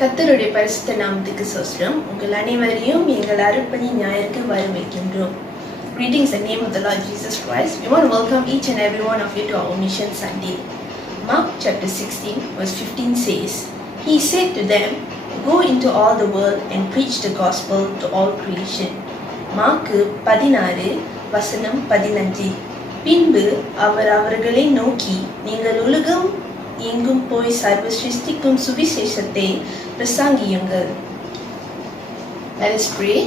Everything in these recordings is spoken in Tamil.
கர்த்தருடைய பரிசுத்த நாமத்துக்கு ஸ்தோத்திரம். உங்கள் அனைவரையும் எங்கள் அருட்பணி ஞாயிற்கு வரவேற்கின்றோம். Greetings in the name of the Lord Jesus Christ. We want to welcome each and every one of you to our Mission Sunday. Mark chapter 16 verse 15 says, He said to them, Go into all the world and preach the gospel to all creation. Mark 16 வசனம் 15. பின்பு அவர் அவர்களை நோக்கி, நீங்கள் உலகம் எங்கும் போய் சர்வ சிருஷ்டிக்கும் சுவிசேஷத்தை பிரசங்கியுங்கள். Let us pray.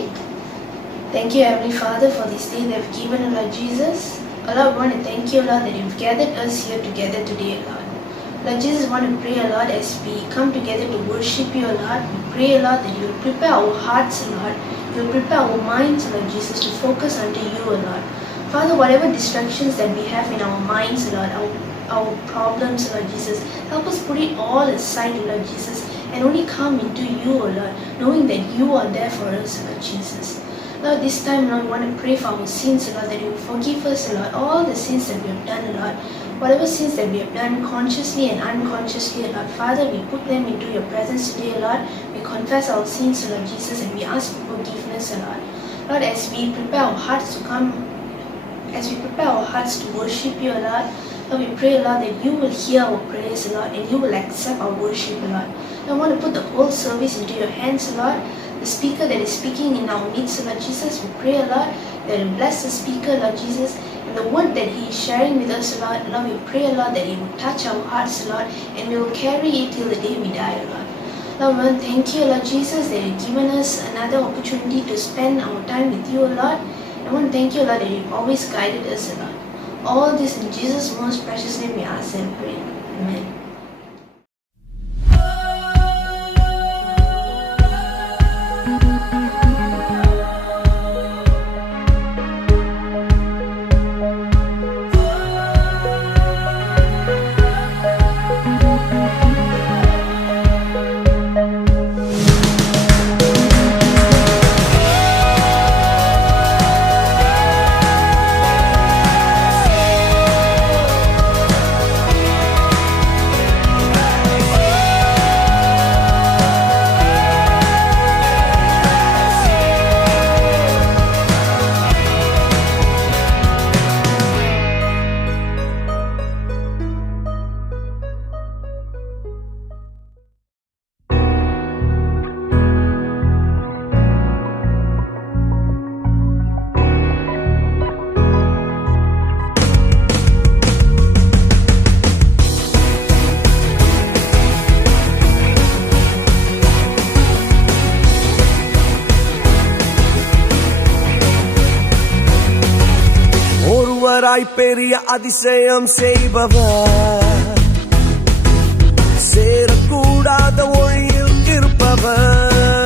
Thank you, Heavenly Father, for this day that you've given, Lord Jesus. Lord, I want to thank you, Lord, that you've gathered us here together today, Lord. Lord Jesus, I want to pray, Lord, as we come together to worship you, Lord. We pray, Lord, that you will prepare our hearts, Lord. You will prepare our minds, Lord Jesus, to focus unto you, Lord. Father, whatever distractions that we have in our minds, Lord, our problems, Lord Jesus, help us put it all aside, Lord Jesus, and only come into you, Lord, knowing that you are there for us, Lord Jesus. Lord, this time, Lord, we want to pray for our sins, Lord, that you will forgive us, Lord, all the sins that we have done, Lord. Whatever sins that we have done consciously and unconsciously, Lord, Father, we put them into your presence today, Lord. We confess our sins, Lord Jesus, and we ask for forgiveness, Lord. Lord, as we prepare our hearts to worship you, Lord, Lord, we pray, Lord, that you will hear our prayers, Lord, and you will accept our worship, Lord. I want to put the whole service into your hands, Lord. The speaker that is speaking in our midst, Lord Jesus, we pray, Lord, that you bless the speaker, Lord Jesus, and the word that he is sharing with us, Lord. Lord, we pray, Lord, that he will touch our hearts, Lord, and we will carry it till the day we die, Lord. Lord, we want to thank you, Lord Jesus, that you've given us another opportunity to spend our time with you, Lord. I want to thank you, Lord, that you've always guided us, Lord. All this in Jesus' most precious name we ask and pray. Amen. பெரிய அதிசயம் செய்பவர், சேரக்கூடாத ஒளியில் இருப்பவர்.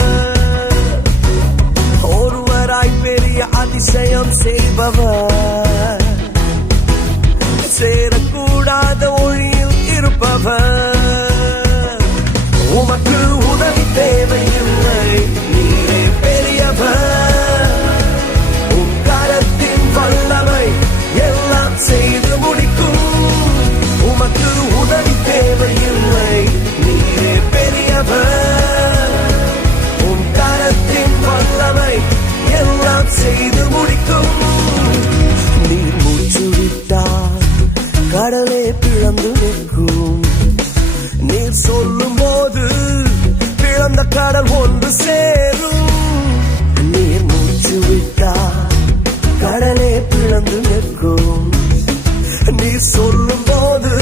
ஒருவராய் பெரிய அதிசயம் செய்பவர், சேரக்கூடாத ஒளியில் இருப்பவர். உமக்கு உதவி தேவையில்லை, நீரே பெரியவர். உம் கரத்தின் வல்லமை எல்லாம் செய்து முடிக்கும். உமக்கு உதவி தேவையில்லை, நீரே பெரியவர். உம் கரத்தின் வல்லமை எல்லாம் செய்து முடிக்கும். நீர் மூச்சு விட்டால் கடலே பிளந்து நிற்கும். நீர் சொல்லும் போது பிளந்த கடல் ஒன்று சேரும். நீர் மூச்சு விட்டால் கடலே பிளந்து நிற்கும். நீர் சொல்லும் போது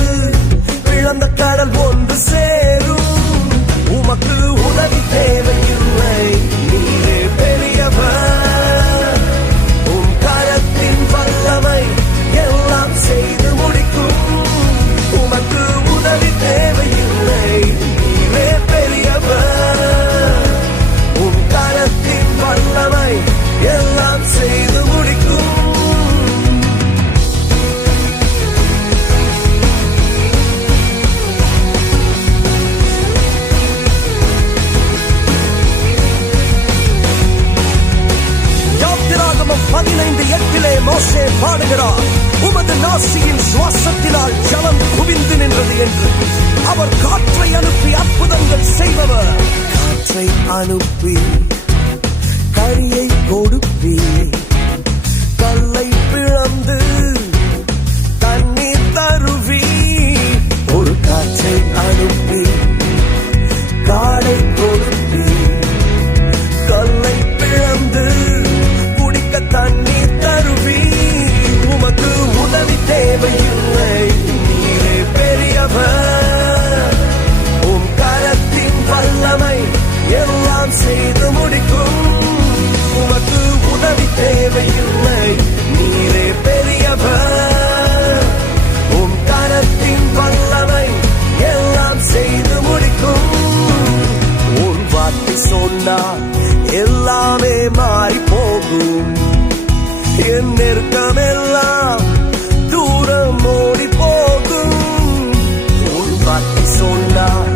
பிளந்த கடல் ஒன்று சேரும். உமக்கு உதவி தேவையில்லை, நீரே பெரியவர். உம் கரத்தின் வல்லமை எல்லாம் செய்து முடிக்கும். உமக்கு உதவி தேவையில்லை, நீரே பெரியவர். உம் கரத்தின் வல்லமை எல்லாம் செய்து முடிக்கும். யாத்திராகமம் 15:8 மோசே பாடுகிறார், உமது உமது நாசியின் சுவாசத்தினால் ஜலம் குவிந்து நின்றது என்று. அவர் காற்றை அனுப்பி அற்புதங்கள் செய்பவர். காற்றை அனுப்பி கரியை கொடுப்பி, கல்லை பிளந்து தண்ணீர் தருவி. ஒரு காற்றை அனுப்பி காடை கொடுப்பி, கல்லை பிளந்து குடிக்க தண்ணீர் தருவி. உமக்கு உதவி தேவையில்லை, நீரே பெரியவர். உம் கரத்தின் வல்லமை எல்லாம் செய்து முடிக்கும். உமக்கு உதவி தேவையில்லை, நீரே பெரியவர். உம் கரத்தின் வல்லமை எல்லாம் செய்து முடிக்கும். உன் வார்த்தை சொன்னால் எல்லாமே மாறி போகும். என் நெருக்கமெல்லாம் தூரம் ஓடி போகும். உன் வார்த்தை சொன்னால்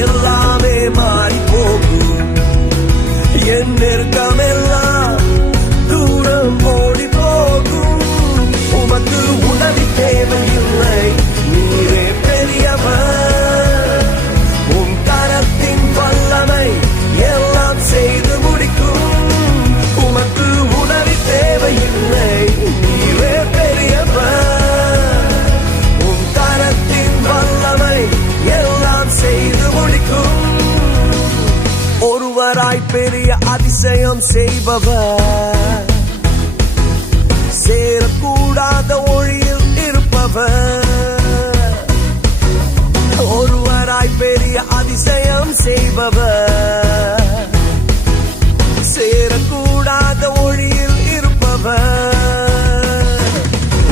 எல்லாமே மாறி போகும். என் நெருக்கமெல்லாம் தூரம் ஓடி போகும். உமக்கு உதவி தேவையில்லை, நீரே பெரியவர். உம் கரத்தின் வல்லமை எல்லாம் செய்து முடிக்கும். உமக்கு உதவி தேவையில்லை, நீரே பெரியவர். உம் கரத்தின் வல்லமை எல்லாம் செய்து முடிக்கும். ஒருவராய் பெரிய அதிசயம் செய்பவர், சேரக்கூடாத ஒளியில் இருப்பவர். ஒருவராய் பெரிய அதிசயம் செய்பவர், சேரக்கூடாத ஒளியில் இருப்பவர்.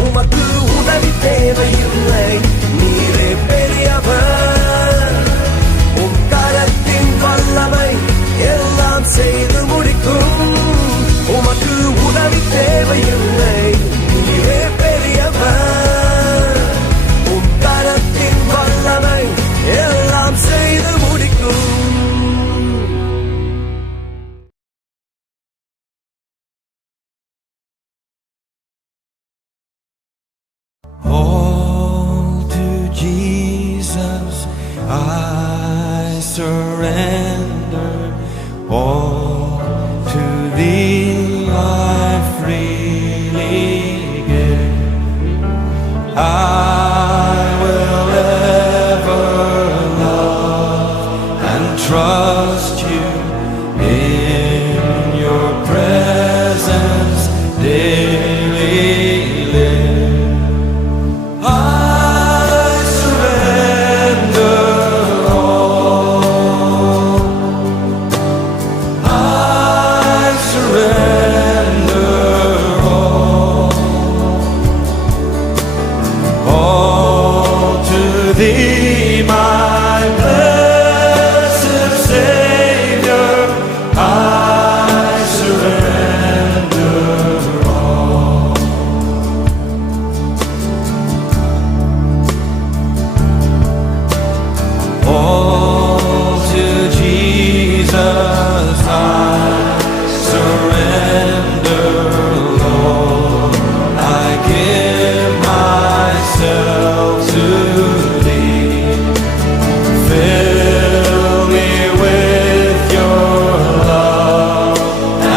உமக்கு உதவி தேவையில்லை, நீரே பெரியவர். உம் கரத்தின் வல்லமை எல்லாம் செய்து முடிக்கும். உமக்கு உதவி தேவையில்லை, நீரே பெரியவர். உம் கரத்தின் வல்லமை எல்லாம் செய்து முடிக்கும். All to Jesus I surrender, all to Thee I freely give. I will ever love and trust You in Your presence daily live. I surrender all. I surrender all to Thee, my blessed Savior. I surrender all. All to Jesus I surrender, Lord. I give myself to Thee. Fill me with Your love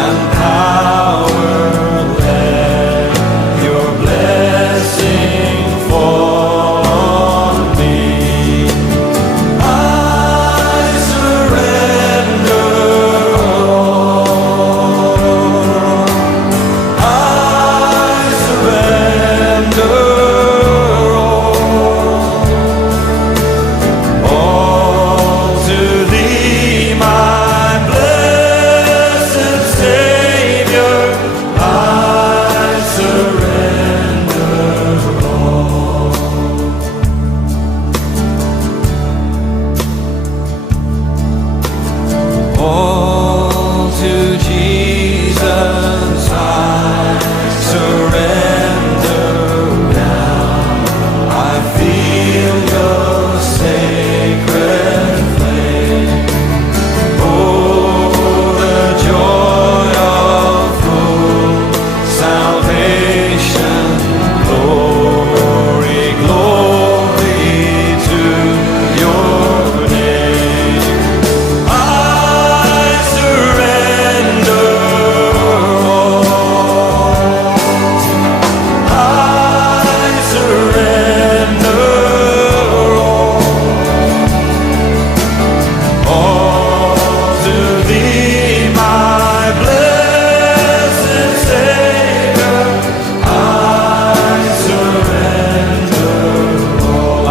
and power. Let Your blessing fall on me. I surrender all. I surrender all.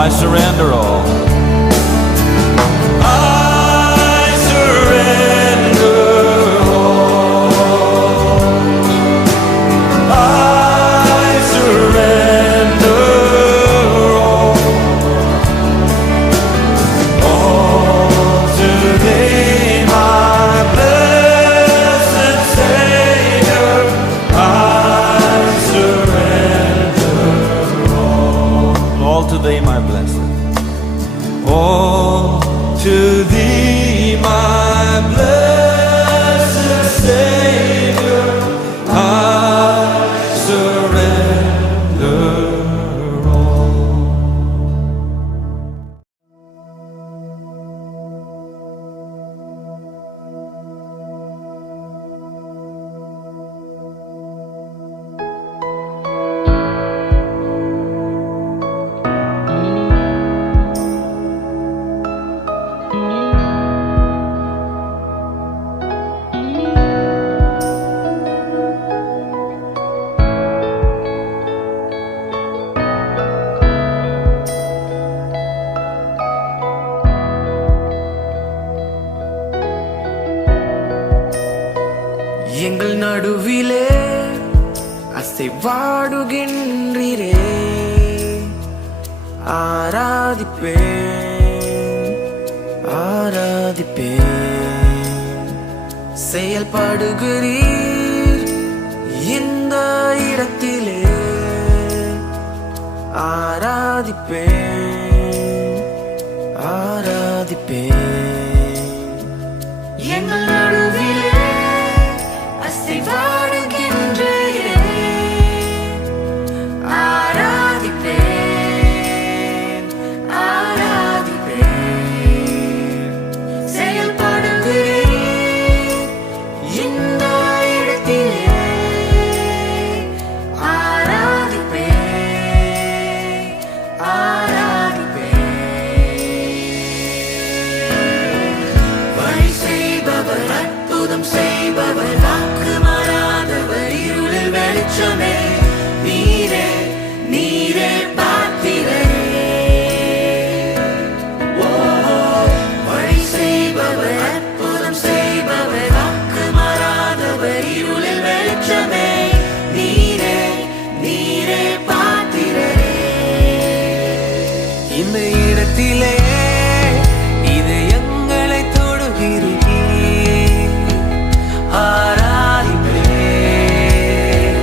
I surrender all. I surrender all. I surrender all to Thee, my blessed Savior. I surrender all to Thee, my blessed. All to Thee, my blessed Savior, I surrender all. எங்கள் நடுவிலே அசைவாடுகின்றீரே, ஆராதிப்பேன் ஆராதிப்பேன். செயல்படுகிறீர் இந்த இடத்திலே, ஆராதிப்பேன் ஆராதிப்பேன். எங்கள் நடுவிலே அசைவாடுகின்றீரே, ஆராதிப்பேன் ஆராதிப்பேன். செயல்படுகிறீர் இந்த இடத்திலே, ஆராதிப்பேன் ஆராதிப்பேன். வழி செய்பவர், அற்புதம் செய்பவர், வாக்கு மாறாதவர், இருளில் வெளிச்சமே, நீரே நீரே பாத்திரரே. ஓ, வழி செய்பவர், அற்புதம் செய்பவர், வாக்கு மாறாதவர், இருளில் வெளிச்சமே, நீரே நீரே பாத்திரரே. இந்த இடத்திலே இது எங்களை தொடுகிறீர், ஆராதிப்பேன்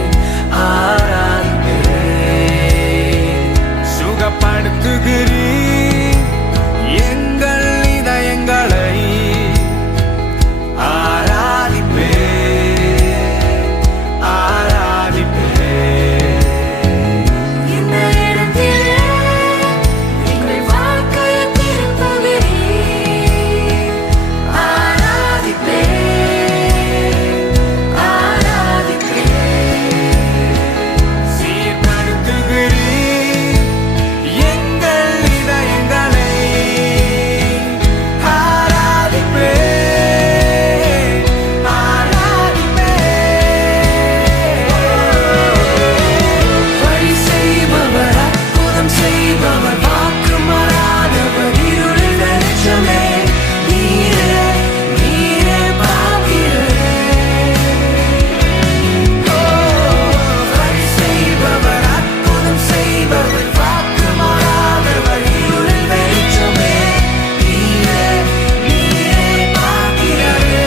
ஆராதிப்பேன். சுகப்படுத்துகிறீர் எங்கள் இதயங்களை, ஆராதிப்பேன் ஆராதிப்பேன். இந்த இடத்திலே எங்கள் வாழ்க்கையை திருப்புகிறீர், ஆராதிப்பேன் ஆராதிப்பேன். சீர்படுத்துகிறீர் எங்கள் இதயங்களை, ஆராதிப்பேன் ஆராதிப்பேன். வழி செய்பவர், அற்புதம் செய்பவர், வாக்கு மாறாதவர், இருளில் வெளிச்சமே, நீரே நீரே பாத்திரரே. ஓ, வழி செய்பவர், அற்புதம் செய்பவர், வாக்கு மாறாதவர், இருளில் வெளிச்சமே, நீரே நீரே பாத்திரரே.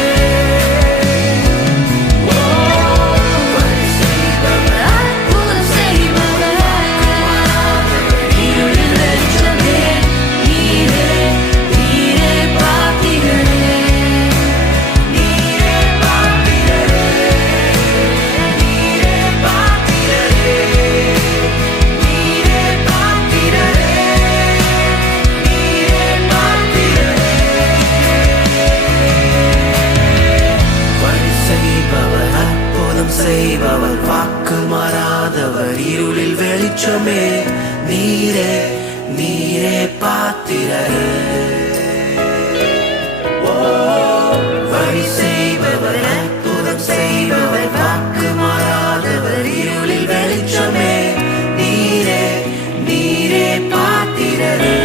ஓ, வழி செய்பவர், அற்புதம் செய்பவர், வாக்கு மாறாதவர், இருளில் வெளிச்சமே, நீரே நீரே பாத்திரரே. நீரே பாத்திரரே, நீரே பாத்திரரே, நீரே பாத்திரரே, நீரே பாத்திரரே. வழி செய்பவர், அற்புதம் செய்பவர், வாக்கு மாறாதவர், இருளில் வெளிச்சமே, நீரே நீரே பாத்திரரே. ஓ, வழி செய்பவர், அற்புதம் செய்பவர், வாக்கு மாறாதவர், இருளில் வெளிச்சமே, நீரே நீரே பாத்திரரே.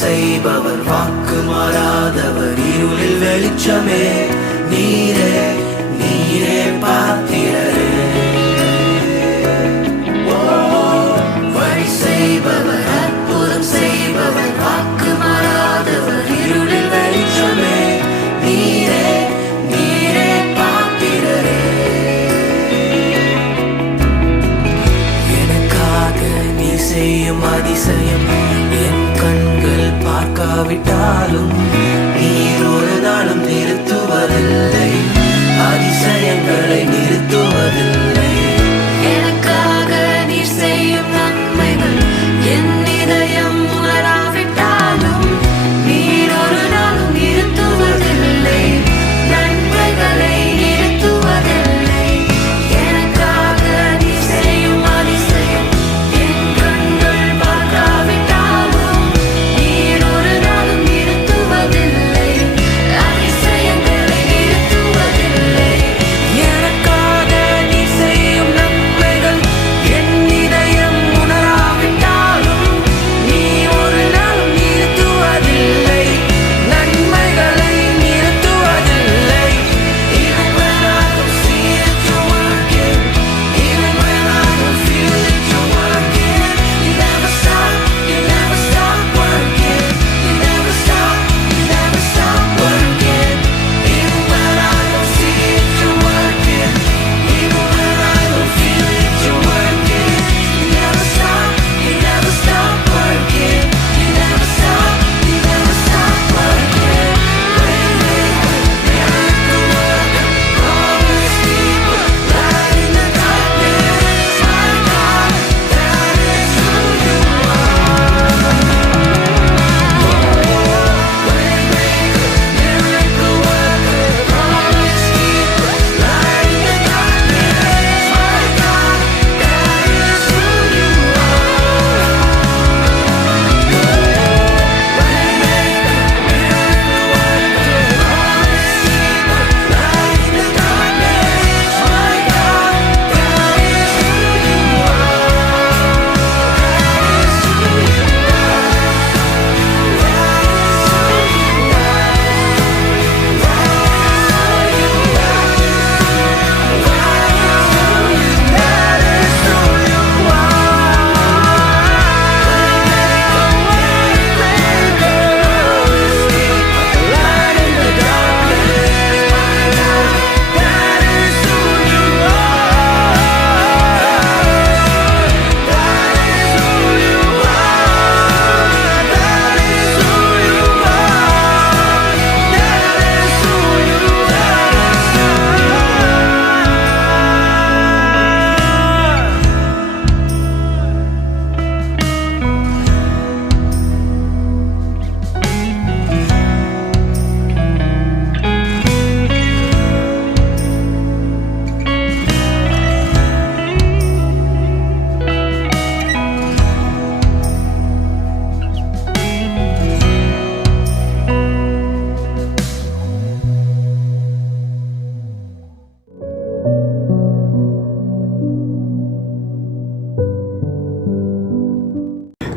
செய்பவர் வாக்கு மாறாதவர் இருளில் வெளிச்சமே நீரே நீரே பாத்திரரே வழி செய்பவர் அற்புதம் செய்பவர் வாக்கு மாறாதவர் இருளில் வெளிச்சமே நீரே நீரே பாத்திரரே எனக்காக நீ செய்யும் அதிசயம் என் கண்கள் பார்க்காவிட்டாலும் நீர் ஒரு நாளும் நிறுத்துவதில்லை அதிசயங்களை நிறுத்துவதில்லை எனக்காக நீர் செய்யும் நன்மைகள் என் இதயம் உணராவிட்டாலும் நீர் ஒரு நாளும் நிறுத்துவதில்லை நன்மைகளை நிறுத்துவதில்லை எனக்காக நீர் செய்யும் அதிசயம் என் கண்கள் பார்க்காவிட்டாலும் நீர் ஒரு நாளும் நிறுத்துவதில்லை அதிசயங்களை நிறுத்துவதில்லை எனக்காக நீர் செய்யும் நன்மைகள் என் இதயம் உணராவிட்டாலும் நீ ஒரு நாளும் நிறுத்துவதில்லை நன்மைகளை நிறுத்துவதில்லை Even when I don't see it, you're working. Even when I don't feel it, you're working. You never stop working. You never stop working. Even when I don't see it, you're working. Even when I don't feel it, you're working. You never stop working. You never stop working. Miracle worker, promise keeper, light in the darkness, my God, that is who you are. Waymaker, miracle worker, promise keeper, light in the darkness, my God, that is who you are. Waymaker, miracle worker, promise keeper, light in the darkness, my God, that is who you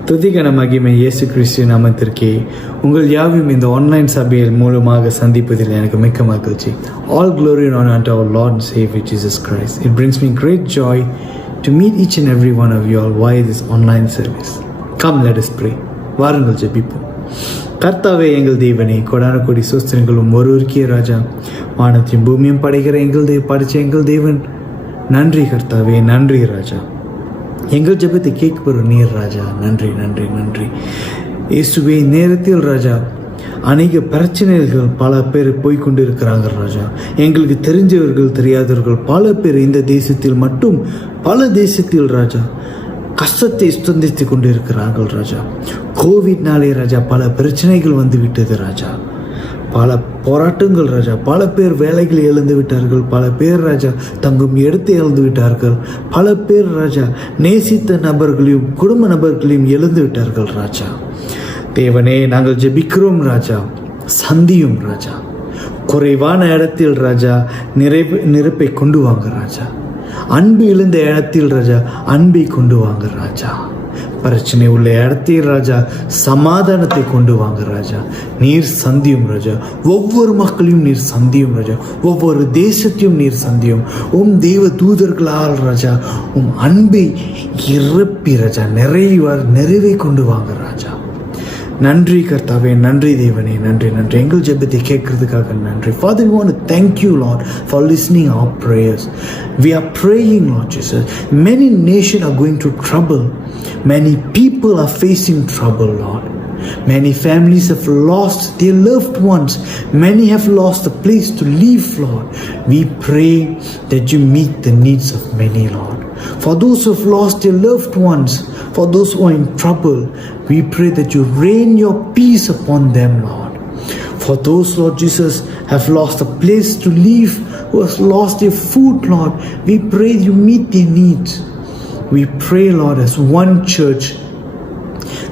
துதிகன மகிமை இயேசு கிறிஸ்து நாமத்திற்கே. உங்கள் யாவையும் இந்த ஆன்லைன் சபையில் மூலமாக சந்திப்பதில் எனக்கு மிக்க மகிழ்ச்சி. All glory and honor unto our Lord and Savior Jesus Christ. It brings me great joy to meet each and every one of you all via this online service. Come, let us pray. வாருங்கள் ஜெபிப்போம். கர்த்தாவே எங்கள் தேவனே, கொடான கொடி சோஸ்திரங்களும் ஒருவருக்கே ராஜா, வானத்தையும் பூமியும் படைக்கிற படைச்ச எங்கள் தேவன், நன்றி கர்த்தாவே, நன்றி ராஜா. எங்கள் ஜெபத்தை கேட்பவர் நீர் ராஜா, நன்றி நன்றி நன்றி இயேசுவே. நேரத்தில் ராஜா அநேக பிரச்சனைகள் பல பேர் போய்கொண்டிருக்கிறாங்க ராஜா. எங்களுக்கு தெரிஞ்சவர்கள் தெரியாதவர்கள் பல பேர் இந்த தேசத்தில் மட்டும் பல தேசத்தில் ராஜா கஷ்டத்தை சந்தித்து கொண்டிருக்கிறார்கள் ராஜா. கோவிட்னாலே ராஜா பல பிரச்சனைகள் வந்து விட்டது ராஜா. பல போராட்டங்கள் ராஜா. பல பேர் வேலைகளை இழந்து விட்டார்கள். பல பேர் ராஜா தங்கும் இடத்தை இழந்து விட்டார்கள். பல பேர் ராஜா நேசித்த நபர்களையும் குடும்ப நபர்களையும் இழந்து விட்டார்கள் ராஜா. தேவனே, நாங்கள் ஜெபிக்கிறோம் ராஜா, சந்தியும் ராஜா. குறைவான இடத்தில் ராஜா நிரப்பை கொண்டு வாங்க ராஜா. அன்பு இழந்த இடத்தில் ராஜா அன்பை கொண்டு வாங்க ராஜா. பிரச்சனை உள்ள இடத்தையும் ராஜா சமாதானத்தை கொண்டு வாங்க ராஜா. நீர் சந்தியும் ராஜா, ஒவ்வொரு மக்களையும் நீர் சந்தியும் ராஜா, ஒவ்வொரு தேசத்தையும் நீர் சந்தியும். தேவ தூதர்களால் ராஜா அன்பை இறப்பி ராஜா நிறைவை கொண்டு வாங்க ராஜா. நன்றி கர்த்தாவே, நன்றி தேவனே, நன்றி நன்றி. எங்கள் ஜெபத்தை கேட்கறதுக்காக நன்றி. Father, we want to thank you, Lord, for listening our prayers. We are praying, Lord Jesus. Many nations are going through trouble. Many people are facing trouble, Lord. Many families have lost their loved ones. Many have lost the place to live, Lord. We pray that you meet the needs of many, Lord. For those who have lost their loved ones, for those who are in trouble, we pray that you rain your peace upon them, Lord. For those, Lord Jesus, have lost a place to live, who has lost their food, Lord, we pray you meet their needs. We pray, Lord, as one church,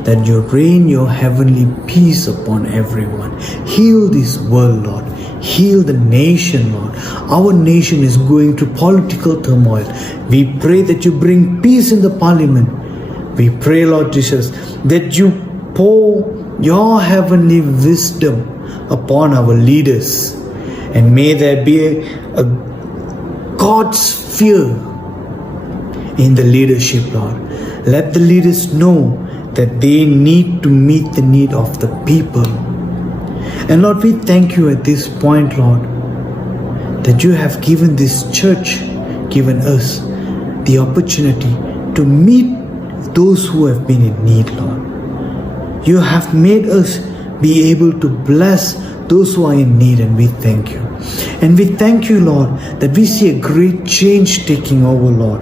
that you rain your heavenly peace upon everyone. Heal this world, Lord. Heal the nation, Lord. Our nation is going through political turmoil. We pray that you bring peace in the parliament. We pray, Lord Jesus, that you pour your heavenly wisdom upon our leaders. And may there be a God's fear in the leadership, Lord. Let the leaders know that they need to meet the need of the people. And Lord, we thank you at this point, Lord, that you have given this church, given us the opportunity to meet those who have been in need, Lord. You have made us be able to bless those who are in need, and we thank you. And we thank you, Lord, that we see a great change taking over, Lord.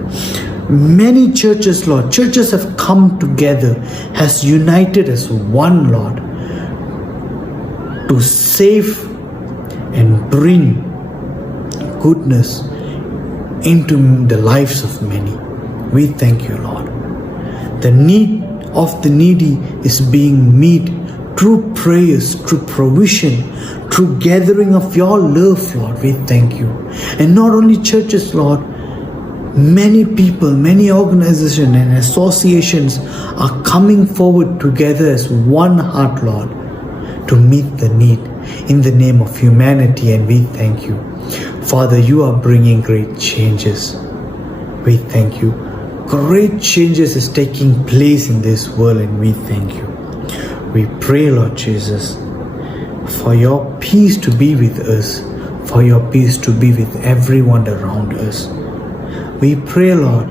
Many churches, Lord, churches have come together, has united as one, Lord, to save and bring goodness into the lives of many. We thank you, Lord. The need of the needy is being met through prayers, through provision, through gathering of your love, Lord. We thank you. And not only churches, Lord, many people, many organizations and associations are coming forward together as one heart, Lord, to meet the need in the name of humanity, and we thank you. Father, you are bringing great changes. We thank you. Great changes is taking place in this world, and we thank you. We pray, Lord Jesus, for your peace to be with us, for your peace to be with everyone around us. We pray, Lord,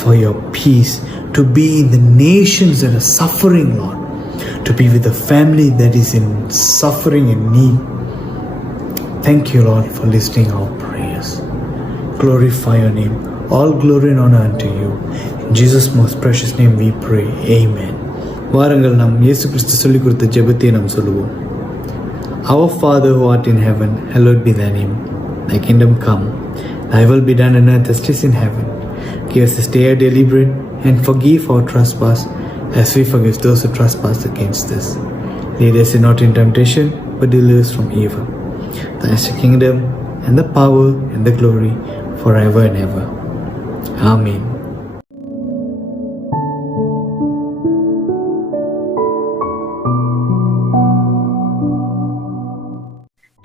for your peace to be in the nations that are suffering, Lord, to be with the family that is in suffering and need. Thank you, Lord, for listening our prayers. Glorify your name. All glory and honor unto you. In Jesus' most precious name we pray. Amen. வாருங்கள் நாம் இயேசு கிறிஸ்து சொல்லிக் கொடுத்த ஜெபத்தை நாம் சொல்லுவோம். Our Father who art in heaven, hallowed be thy name. Thy kingdom come. Thy will be done on earth as it is in heaven. Give us this day our daily bread, and forgive our trespass as we forgive those who trespass against us. Lead us not in temptation, but deliver us from evil. Thine is the kingdom, and the power, and the glory, forever and ever. Amen.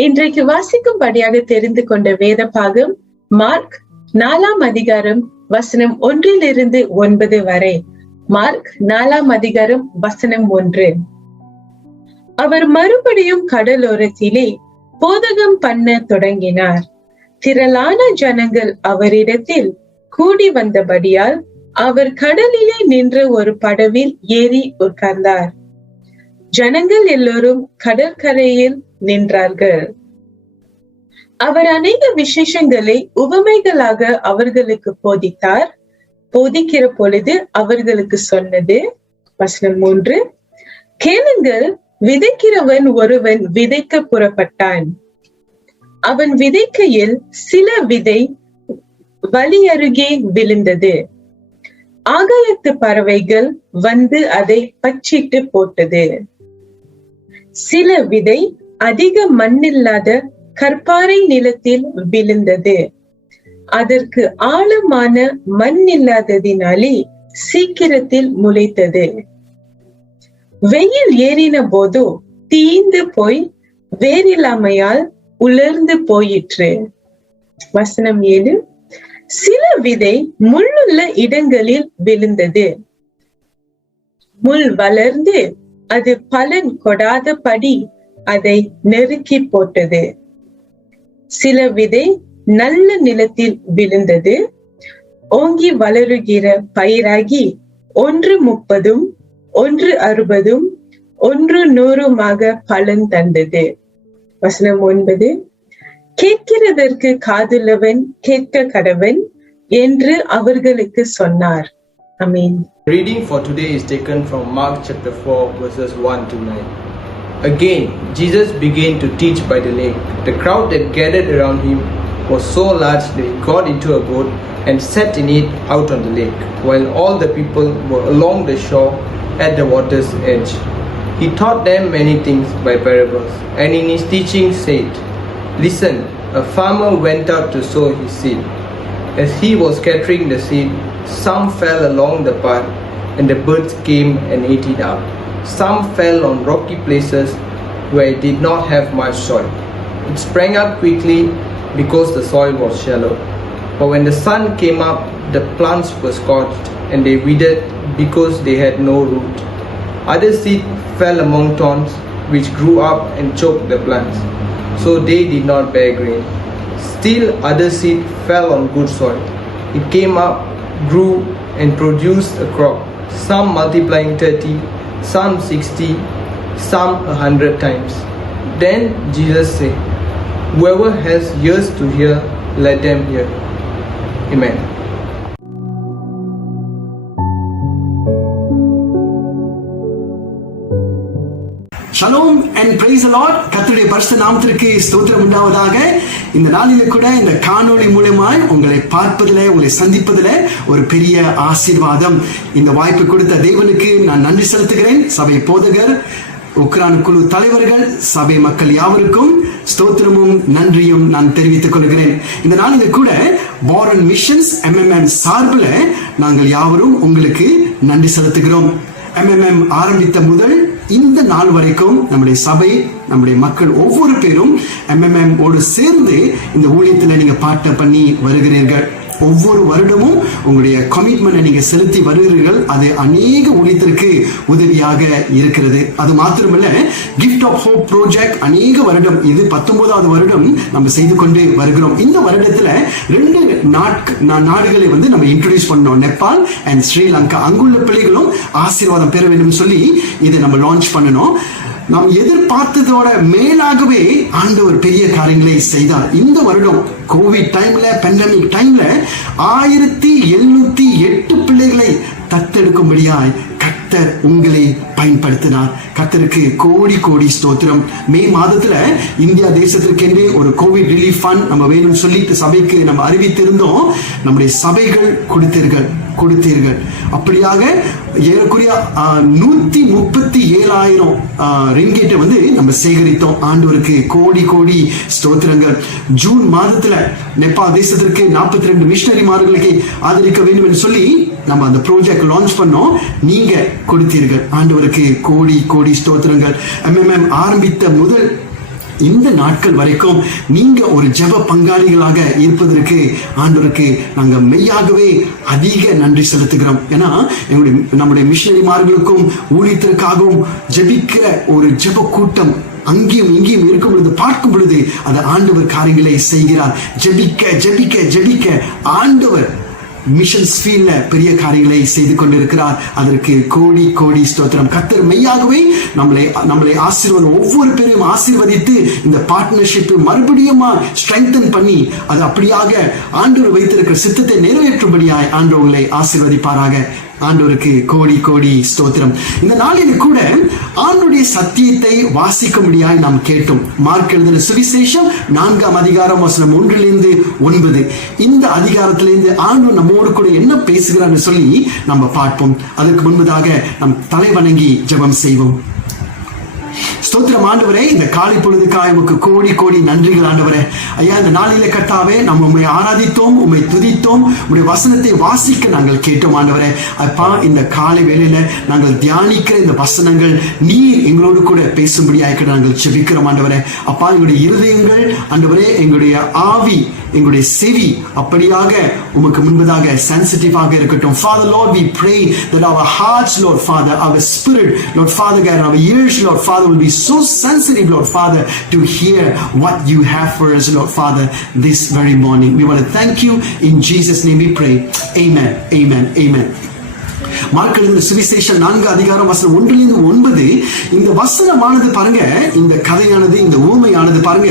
இன்றைக்கு வாசிக்கும்படியாக தெரிந்து கொண்ட வேத பாகம் மார்க் 4 அதிகாரம் வசனம் 1-9 வரை. மார்க் 4 அதிகாரம் வசனம் 1. அவர் மறுபடியும் கடலோரத்திலே போதகம் பண்ண தொடங்கினார். திரளான ஜனங்கள் அவரிடத்தில் கூடி வந்தபடியால் அவர் கடலிலே நின்ற ஒரு படவில் ஏறி உட்கார்ந்தார். ஜனங்கள் எல்லோரும் கடற்கரையில் நின்றார்கள். அவர் அநேக விசேஷங்களை உவமைகளாக அவர்களுக்கு போதித்தார். போதிக்கிற பொழுது அவர்களுக்கு சொன்னது, வசனம் 3, கேளுங்கள், விதைக்கிறவன் ஒருவன் விதைக்க புறப்பட்டான். அவன் விதைக்கையில் சில விதை வழி அருகே விழுந்தது. ஆகாயத்து பறவைகள் வந்து அதை பட்சிட்டு போட்டது. சில விதை அதிக மண்ணில்லாத கற்பாறை நிலத்தில் விழுந்தது. அதற்கு ஆழமான மண் இல்லாததினாலே சீக்கிரத்தில் முளைத்தது. வெயில் ஏறின போதோ தீந்து போய் வேறில்லாமையால் உலர்ந்து போயிற்று. வசனம் 7. சில விதை முள்ளுள்ள இடங்களில் விழுந்தது. முள் வளர்ந்து அது பலன் கொடாதபடி அதை நெருக்கி போட்டது. சில விதை நல்ல நிலத்தில் விழுந்தது. ஓங்கி வளருகிற பயிராகி 1 30, 1 60, 1 100 பலன் தந்தது. வசனம் 9. கேட்கிறதற்கு காதுள்ளவன் கேட்க கடவன் என்று அவர்களுக்கு சொன்னார். ஆமென். Reading for today is taken from Mark chapter 4 verses 1 to 9. Again, Jesus began to teach by the lake. The crowd that gathered around him was so large that he got into a boat and sat in it out on the lake, while all the people were along the shore at the water's edge. He taught them many things by parables, and in his teaching said, "Listen, a farmer went out to sow his seed. As he was scattering the seed, some fell along the path, and the birds came and ate it up. Some fell on rocky places where it did not have much soil. It sprang up quickly because the soil was shallow. But when the sun came up, the plants were scorched, and they withered because they had no root. Other seed fell among thorns, which grew up and choked the plants, so they did not bear grain. Still other seed fell on good soil. It came up, grew, and produced a crop, some multiplying 30, some 60, some 100 times." Then Jesus said, "Whoever has ears to hear, let them hear." Amen. Shalom and praise the Lord. கர்த்தருடைய பரிசுத்த நாமத்திற்கு ஸ்தோத்திரம் உண்டாவதாக. இந்த நாளிலே கூட இந்த காணொளி மூலமாய் உங்களை பார்ப்பதிலே, உங்களை சந்திப்பதிலே ஒரு பெரிய ஆசீர்வாதம். இந்த வாய்ப்பு கொடுத்த தேவனுக்கு நான் நன்றி செலுத்துகிறேன். சபை போதகர், உக்ரான் குழு தலைவர்கள், சபை மக்கள் யாவருக்கும் ஸ்தோத்திரமும் நன்றியும் நான் தெரிவித்துக் கொள்கிறேன். இந்த நாளிலே கூட பாரன் மிஷன்ஸ் MMM சார்பில் நாங்கள் யாவரும் உங்களுக்கு நன்றி செலுத்துகிறோம். MMM ஆரம்பித்த முதல் இந்த நாள் வரைக்கும் நம்முடைய சபை, நம்முடைய மக்கள் ஒவ்வொரு பேரும் MMM ஓடு சேர்ந்து இந்த ஊழியத்தில் நீங்க பார்ட்னர் பண்ணி வருகிறீர்கள். ஒவ்வொரு வருடமும் உங்களுடைய கமிட்மெண்ட்டை நீங்க செலுத்தி வருகிறீர்கள். அது அநேக ஊழியத்திற்கு உதவியாக இருக்கிறது. அது மாத்திரமல்ல, கிஃப்ட் ஆஃப் ஹோப் ப்ராஜெக்ட் அநேக வருடம், இது 19வது வருடம் நம்ம செய்து கொண்டு வருகிறோம். இந்த வருடத்துல 2 நாடுகளை நம்ம இன்ட்ரோடியூஸ் பண்ணோம், நேபாள் அண்ட் ஸ்ரீலங்கா. அங்குள்ள பிள்ளைகளும் ஆசீர்வாதம் பெற வேண்டும் சொல்லி இதை நம்ம லான்ச் பண்ணணும். நாம் எதிர்பார்த்ததோட மேலாகவே ஆண்டவர் பெரிய காரியங்களை செய்தார். இந்த வருடம் கோவிட் டைம்ல, பேண்டமிக் டைம்ல 1708 பிள்ளைகளை தத்தெடுக்கும்படியாய் கர்த்தர் உங்களை பயன்படுத்தினார். கர்த்தருக்கு கோடி கோடி ஸ்தோத்திரம். மே மாதத்துல இந்தியா தேசத்திற்கென்று ஒரு கோவிட் ரிலீஃப் ஃபண்ட் நம்ம வேணும் சொல்லிட்டு சபைக்கு நம்ம அறிவித்திருந்தோம். நம்முடைய சபைகள் கொடுத்தீர்கள். அப்படியாக ஏறக்குறைய 137,000 ரிங்கெட்டை நம்ம சேகரித்தோம். ஆண்டவருக்கு கோடி கோடி ஸ்தோத்திரங்கள். ஜூன் மாதத்துல நேபாள் தேசத்திற்கு 42 மிஷனரிமார்களுக்கு ஆதரிக்க வேண்டும் என்று சொல்லி நம்ம அந்த ப்ராஜெக்ட் லான்ச் பண்ணோம். நீங்க கொடுத்தீர்கள். ஆண்டவருக்கு கோடி கோடி ஸ்தோத்திரங்கள். MMM ஆரம்பித்த முதல் இந்த நாட்கள் வரைக்கும் நீங்க ஒரு ஜெப பங்காளிகளாக இருப்பதற்கு ஆண்டவருக்கு நாங்க மெய்யாகவே அதிக நன்றி செலுத்துகிறோம். ஏன்னா நம்முடைய மிஷனரிமார்களுக்கும் ஊழியத்திற்காகவும் ஜெபிக்கிற ஒரு ஜெப கூட்டம் அங்கேயும் இங்கேயும் இருக்கும் பொழுது, பார்க்கும் பொழுது அது ஆண்டவர் காரியங்களை செய்கிறார். ஜெபிக்க ஜெபிக்க ஜெபிக்க ஆண்டவர் மிஷன்ஸ் ஃபீல்ட்ல பெரிய காரியங்களை செய்து கொண்டிருக்கிறார். அதற்கு கோடி கோடி ஸ்தோத்திரம். கர்த்தர் மெய்யாகவே நம்மளை ஆசீர்வாதம், ஒவ்வொரு பேரையும் ஆசீர்வதித்து இந்த பார்ட்னர்ஷிப் மறுபடியும் ஸ்ட்ரெங்தன் பண்ணி அது அப்படியாக ஆண்டவர் வைத்திருக்கிற சித்தத்தை நிறைவேற்றும்படியாய் ஆண்டவர் உங்களை ஆசீர்வதிப்பாராக. ஆண்டவருக்கு கோடி கோடி ஸ்தோத்திரம். இந்த நாளில் கூட ஆண்டவருடைய சத்தியத்தை வாசிக்கும்படியாய் நாம் கேட்டோம். மார்க் எழுதின சுவிசேஷம் 4ஆம் அதிகாரம் வசனம் 1-9. இந்த அதிகாரத்திலிருந்து ஆண்டவர் நம்மோடு கூட என்ன பேசுகிறான்னு சொல்லி நம்ம பார்ப்போம். அதற்கு முன்பதாக நம் தலை வணங்கி ஜெபம் செய்வோம். ஸ்தோத்திரம் ஆண்டவரே. இந்த காலை பொழுதுக்காக உமக்கு கோடி கோடி நன்றிகள் ஆண்டவரே. ஐயா, இந்த நாளிலே கர்த்தாவே நம்ம உம்மை ஆராதித்தோம், உம்மை துதித்தோம், உம்முடைய வசனத்தை வாசிக்க நாங்கள் கேட்டோம் ஆண்டவரே. அப்பா, இந்த காலை வேளையில நாங்கள் தியானிக்கிற இந்த வசனங்கள் நீர் எங்களோடு கூட பேசும்படியாக நாங்கள் செபிக்கிறோம் ஆண்டவரே. அப்பா, எங்களுடைய இருதயங்கள் ஆண்டவரே, எங்களுடைய ஆவி, எங்களுடைய செவி அப்படியாக உமக்கு முன்பதாக சென்சிட்டிவாக இருக்கட்டும். Father Lord, we pray that our hearts, Lord Father, our spirit, Lord Father God, our ears, Lord Father, will be so sensitive, Lord Father, to hear what you have for us, Lord Father, this very morning. We want to thank you. In Jesus' name we pray. Amen. Amen. Amen. Mark எழுதின சுவிசேஷம் 4 அதிகாரம் வசனம் 1-9. இந்த வசனமானது பாருங்க, இந்த கதையானது, இந்த ஊமையானது பாருங்க,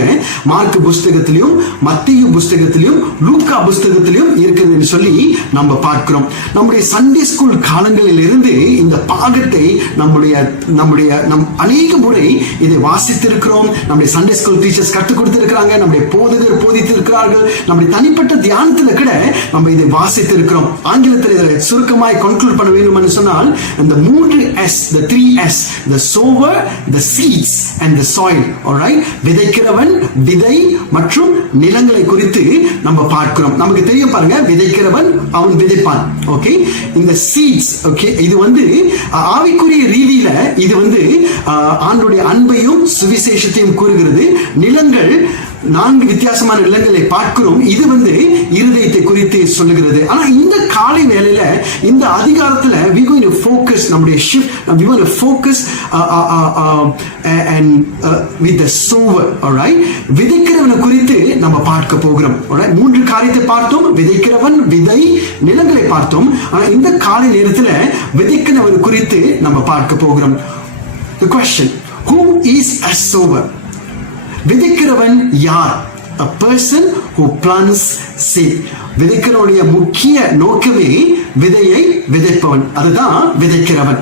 மார்க் புஸ்தகத்திலும் மத்தேயு புஸ்தகத்திலும் லூக்கா புஸ்தகத்திலும் இருக்குது என்று சொல்லி நம்ம பார்க்கிறோம். நம்முடைய சண்டே ஸ்கூல் காலங்களில் இருந்து இந்த பாகத்தை நம் அநேக முறை இதை வாசித்திருக்கிறோம். நம்முடைய சண்டே ஸ்கூல் டீச்சர்ஸ் கற்றுக் கொடுத்திருக்கிறாங்க, நம்முடைய போதகர் போதித்திருக்கிறார்கள், நம்முடைய தனிப்பட்ட தியானத்துல கூட நம்ம இதை வாசித்திருக்கிறோம். ஆங்கிலத்தில் இதை சுருக்கமாய் கன்க்ளூட் பண்ண வேண்டும் என்று சொன்னால், இந்த 3S, the 3S, the sower, the seeds and the soil. Alright, விதைக்கிறவன், விதை மற்றும் நிலங்களை குறித்து நம்ம பார்க்கிறோம். நமக்கு தெரியும் பாருங்க, விதைக்கிறவன் அவன் விதைப்பான். ஓகே, இந்த seeds, ஓகே, இது வந்து ஆவிக்குரிய ரீதியில இது வந்து ஆண்டுடைய அன்பையும் சுவிசேஷத்தையும் கூறுகிறது. நிலங்கள் 4 வித்தியாசமான நிலங்களை பார்க்கிறோம். இது வந்து இருதயத்தை குறித்து சொல்லுகிறது. ஆனா இந்த காலை வேளையில இந்த அதிகாரத்துல we going to focus, நம்முடைய shift, we want to focus and with the sower. Alright, விதைக்கிறவனை குறித்து நம்ம பார்க்க போகிறோம். Alright, 3 காரியத்தை பார்த்தோம். விதைக்கிறவன், விதை, நிலங்களை பார்த்தோம். ஆனா இந்த காலை நேரத்துல விதைக்கிறவன் குறித்து நம்ம பார்க்க போகிறோம். The question, who is a sower? விதைக்கிறவன் யார்? A person who plants seed. விதைக்கிறவனுடைய முக்கிய நோக்கமே விதையை விதைப்பவன், அதுதான் விதைக்கிறவன்.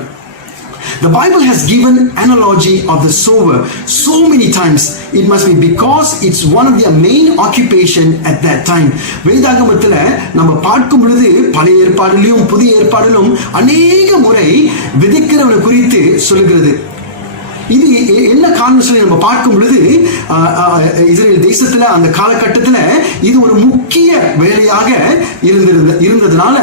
The Bible has given analogy of the sower so many times. It must be because it's one of their main occupation at that time. வேதாகமத்துல நம்ம பார்க்கும் பொழுது பழைய ஏற்பாடிலும் புதிய ஏற்பாடிலும் அநேக முறை விதைக்கிறவனை குறித்து சொல்லுகிறது. இது என்ன காரணம் சொல்லி நம்ம பார்க்கும் பொழுது, இஸ்ரேல் தேசத்துல அந்த காலகட்டத்துல இது ஒரு முக்கிய வேலையாக இருந்ததுனால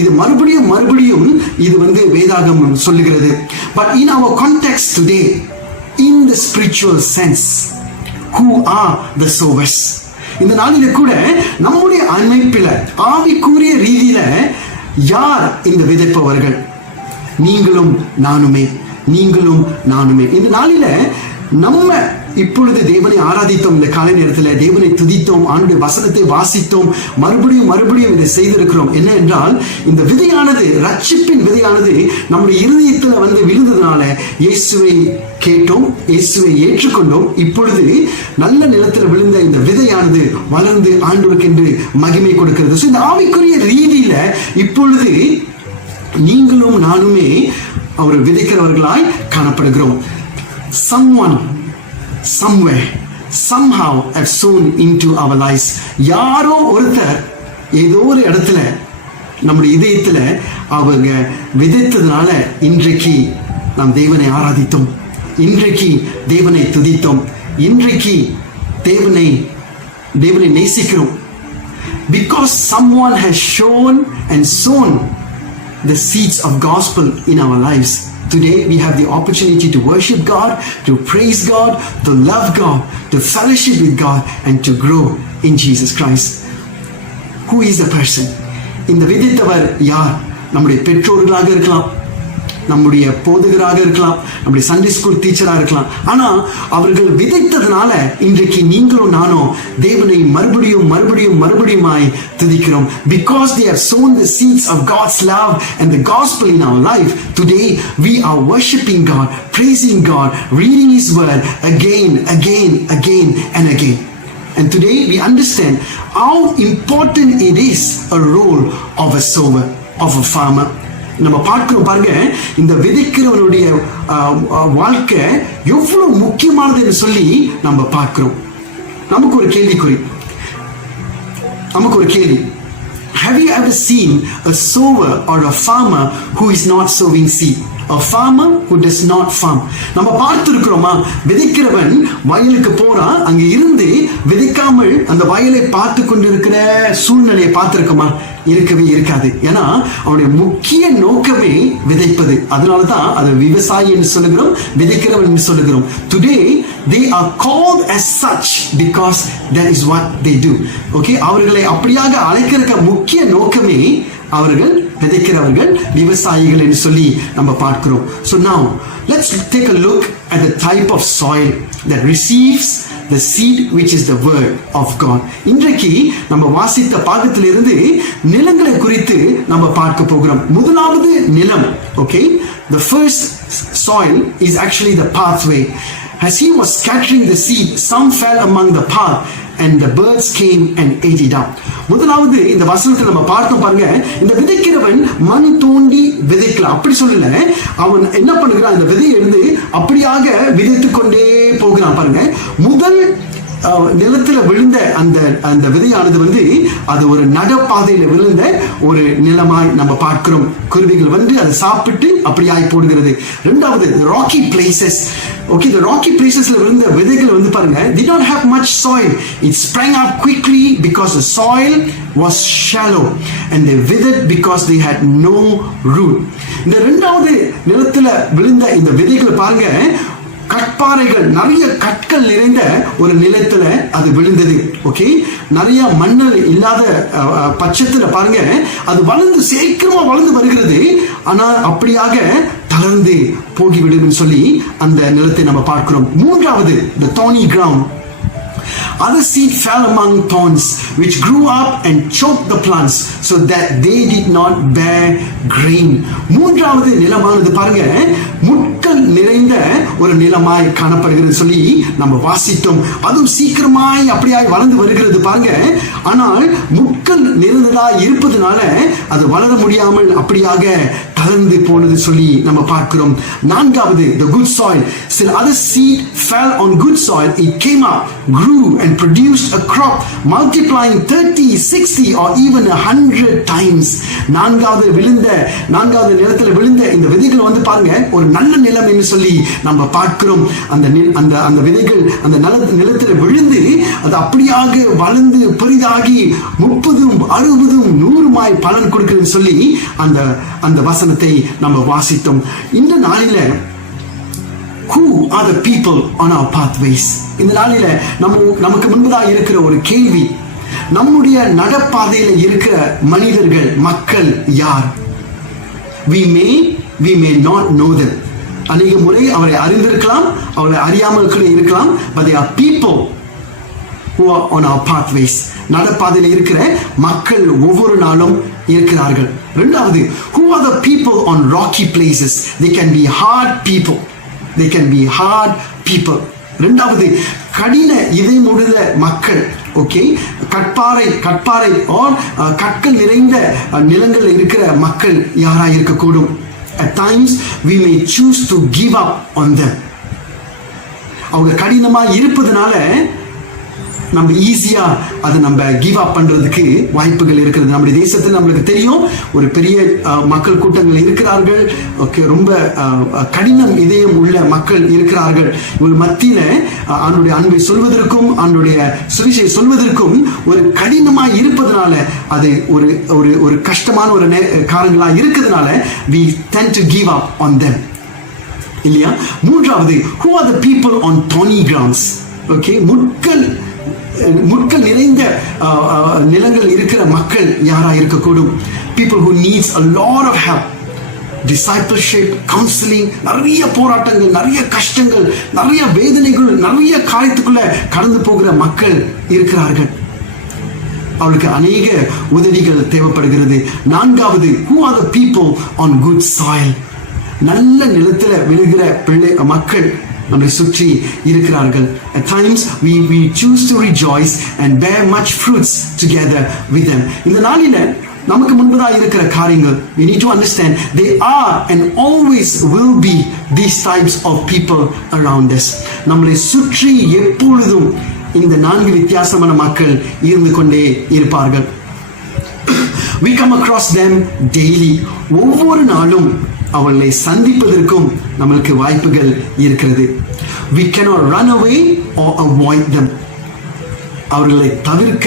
இது மறுபடியும் இது வந்து வேதாகமம் சொல்லுகிறது. But in our context today, in the spiritual sense, who are the sowers? இந்த நாளில கூட நம்முடைய அமைப்பில ஆவிக்குரிய ரீதியில யார் இந்த விதைப்பவர்கள்? நீங்களும் நானுமே. இந்த நாளில நம்ம இப்பொழுது தேவனை ஆராதித்தோம், இந்த காலை நேரத்தில் தேவனை துதித்தோம், ஆண்டுடைய வசனத்தை வாசித்தோம், மறுபடியும் இதை செய்திருக்கிறோம். என்ன என்றால், இந்த விதையானது, ரட்சிப்பின் விதையானது நம்முடைய இருதயத்தில் வந்து விழுந்ததுனால இயேசுவை கேட்டோம், இயேசுவை ஏற்றுக்கொண்டோம். இப்பொழுது நல்ல நிலத்தில் விழுந்த இந்த விதையானது வளர்ந்து ஆண்டவருக்கு என்று மகிமை கொடுக்கிறது. இந்த ஆவிக்குரிய ரீதியில இப்பொழுது நீங்களும் நானுமே அவர் விதைக்கிறவர்களாய் காணப்படுகிறோம். Someone, somewhere, somehow have sown into our lives. யாரோ ஒருத்தர் ஏதோ ஒரு இடத்துல நம்முடைய இதயத்துல அவங்க விதைத்ததுனால இன்றைக்கு நாம் தேவனை ஆராதித்தோம், இன்றைக்கு தேவனை துதித்தோம், இன்றைக்கு தேவனை நேசிக்கிறோம். Because someone has shown and sown the seeds of gospel in our lives. Today we have the opportunity to worship God, to praise God, to love God, to fellowship with God and to grow in Jesus Christ. Who is the person? இந்த விதைத்தவர் யார்? நம்முடைய பெற்றோர்களாக இருக்கலாம், நம்முடைய போதகராக இருக்கலாம், நம்முடைய சண்டே ஸ்கூல் டீச்சராக இருக்கலாம். ஆனா அவர்கள் விதைத்ததுனால இன்றைக்கு நீங்களும் நானும் தேவனை மறுபடியுமாய் துதிக்கிறோம். Because they have sown the seeds of God's love and the gospel in our life, today we are worshiping God, praising God, reading His word again and again. And today we understand how important it is a role of a sower, of a farmer. நம்ம பார்க்கிறோம் பாருங்க, இந்த விதைக்கிறவனுடைய வாழ்க்கை எவ்வளவு முக்கியமானது என்று சொல்லி நம்ம பார்க்கிறோம். நமக்கு ஒரு கேள்வி, have you ever seen a sower or a farmer who is not sowing seed? a farmer who does not farm. நம்ம பார்த்திருக்கிறோமா, விதைக்கிறவன் வயலுக்கு போறான், அங்க இருந்து விதைக்காமல் அந்த வயலை பார்த்து கொண்டிருக்கிற சூழ்நிலையை பார்த்திருக்கோமா? இருக்கவே இருக்காது. ஏன்னா அவனுடைய முக்கிய நோக்கமே விதைப்பது. அதனாலதான் அது விவசாயி என்று சொல்லுகிறோம், விதைக்கிறவன் என்று சொல்லுகிறோம். Today they are called as such because that is what they do. Okay, அவர்களை அப்படியாக அழைக்கிற முக்கிய நோக்கமே அவர்கள் விதைக்கிறவர்கள், விவசாயிகள் என்று சொல்லி நம்ம பார்க்கிறோம். So now let's take a look at the type of soil that receives the seed which is the word of God. இன்றைக்கு நம்ம வாசித்த பாகத்திலிருந்து நிலங்களை குறித்து நம்ம பார்க்க போகிறோம். முதலாவது நிலம். Okay, the first soil is actually the pathway. As he was scattering the seed, some fell among the path and the birds came and ate it up. முதலாவது இந்த வசனத்தை நம்ம பார்த்தோம் பாருங்க. இந்த விதைக்கிறவன் மண் தோண்டி விதைக்கலாம் அப்படி சொல்லல. அவன் என்ன பண்ணுகிறான், இந்த விதையை இருந்து அப்படியாக விதைத்து கொண்டே போகிறான் பாருங்க. முதல் நிலத்துல விழுந்த அந்த விதையானது வந்து அது ஒரு நடப்பாதையில விழுந்த ஒரு நிலமாய் நம்ம பார்க்கிறோம். குருவிகள் வந்து அதை சாப்பிட்டு அப்படியாய் போடுகிறது. இரண்டாவது rocky places. Okay, the rocky places விழுந்த விதைகள் வந்து பாருங்க, did not have much soil. It sprang up quickly because the soil was shallow and they withered because they had no root. இந்த இரண்டாவது நிலத்துல விழுந்த இந்த விதைகள் பாருங்க, கற்பாறைகள், நிறைய கற்கள் நிறைந்த ஒரு நிலத்துல அது விழுந்தது. ஓகே, நிறைய மண்ணல் இல்லாத பட்சத்துல பாருங்க, அது வளர்ந்து சீக்கிரமா வளர்ந்து வருகிறது. ஆனா அப்படியாக தளர்ந்து போகிவிடும் சொல்லி அந்த நிலத்தை நம்ம பார்க்கிறோம். மூன்றாவது the thorny ground. Other seed fell among thorns which grew up and choked the plants so that they did not bear grain. மூன்றாவது நிலமானது பாருங்க, முட்கள் நிறைந்த ஒரு நிலமாய் காணப்படுகிறது சொல்லி நம்ம வாசித்தோம். அதுவும் சீக்கிரமாய் அப்படியாய் வளர்ந்து வருகிறது பாருங்க. ஆனால் முட்கள் நிறைந்ததா இருப்பதனால அது வளர முடியாமல் அப்படியாக தளர்ந்து போனது சொல்லி நம்ம பார்க்கிறோம். நான்காவது the good soil. Still other seed fell on good soil. It came up, grew and produced a crop multiplying 30, 60 or even 100 times. நான்காவது நிலத்துல விழுந்த இந்த விதைகள் வந்து பாருங்க, ஒரு நல்ல நிலம் என்று சொல்லி நம்ம பார்க்கிறோம். அந்த விதைகள் அந்த நிலத்துல விழுந்து அது அப்படியாக வளர்ந்து பெரிதாகி 30, 60, 100 பலன் கொடுக்கிறது சொல்லி அந்த வசனத்தை நம்ம வாசித்தோம். இந்த நாளில who are the people on our pathways? இந்த நாளில நமக்கு முன்பதாக இருக்கிற ஒரு கேள்வி, நம்முடைய நடப்பாதையில இருக்கிற மனிதர்கள், மக்கள் யார்? we may not know them. அநேக முறை அவரை அறிந்திருக்கலாம், அவரை அறியாமல் கூட இருக்கலாம். but they are people who are on our pathways. நடப்பாதையில் இருக்கிற மக்கள் ஒவ்வொரு நாளும் இருக்கிறார்கள். இரண்டாவது, who are the people on rocky places? They can be hard people. இரண்டாவது, கடின இதயமுள்ள மக்கள். ஓகே, கற்பாறை கற்கள் நிறைந்த நிலங்கள் இருக்கிற மக்கள் யாரா இருக்கக்கூடும். At times we may choose to give up on them. அவங்க கடினமா இருப்பதனால நம்ம ஈஸியா அதை நம்ம கிவ் அப் பண்றதுக்கு வாய்ப்புகள் இருக்கிறது. நம்முடைய தேசத்தில் நம்மளுக்கு தெரியும், ஒரு பெரிய மக்கள் கூட்டங்கள் இருக்கிறார்கள். ஓகே, ரொம்ப கடினம் இதயம் உள்ள மக்கள் இருக்கிறார்கள். இவங்க மத்தியில அவனுடைய அன்பை சொல்வதற்கும் அவனுடைய சுவிசேஷத்தை சொல்வதற்கும் ஒரு கடினமா இருப்பதனால, அது ஒரு கஷ்டமான ஒரு காரணங்களா இருக்கிறதுனால we tend to give up on them. இல்லையா? மூன்றாவது, who are the people on thorny grounds? Okay, முட்கள் நிறைந்த நிலங்கள் இருக்கிற மக்கள் யாரா இருக்கக்கூடும். people who needs a lot of help, discipleship, counseling, நிறைய போராட்டங்கள், நிறைய கஷ்டங்கள், நிறைய வேதனைகள், நிறைய காரியத்துக்குள்ள கடந்து போகிற மக்கள் இருக்கிறார்கள். அவளுக்கு அநேக உதவிகள் தேவைப்படுகிறது. நான்காவது, who are the people on good soil? நல்ல நிலத்துல விழுகிற மக்கள் நம்மை சுற்றி இருக்கிறார்கள். At times we choose to rejoice and bear much fruits together with them. இந்த நாளில நமக்கு முன்பதாக இருக்கிற காரியங்கள், we need to understand they are and always will be these types of people around us. நம்மை சுற்றி எப்பொழுதும் இந்த 4 வித்தியாசமான மக்கள் இருந்து கொண்டே இருப்பார்கள். We come across them daily. ஒவ்வொரு நாளும் அவர்களை சந்திப்பதற்கும் நம்மளுக்கு வாய்ப்புகள் இருக்கிறது. We cannot run away or avoid them. அவர்களை தவிர்க்க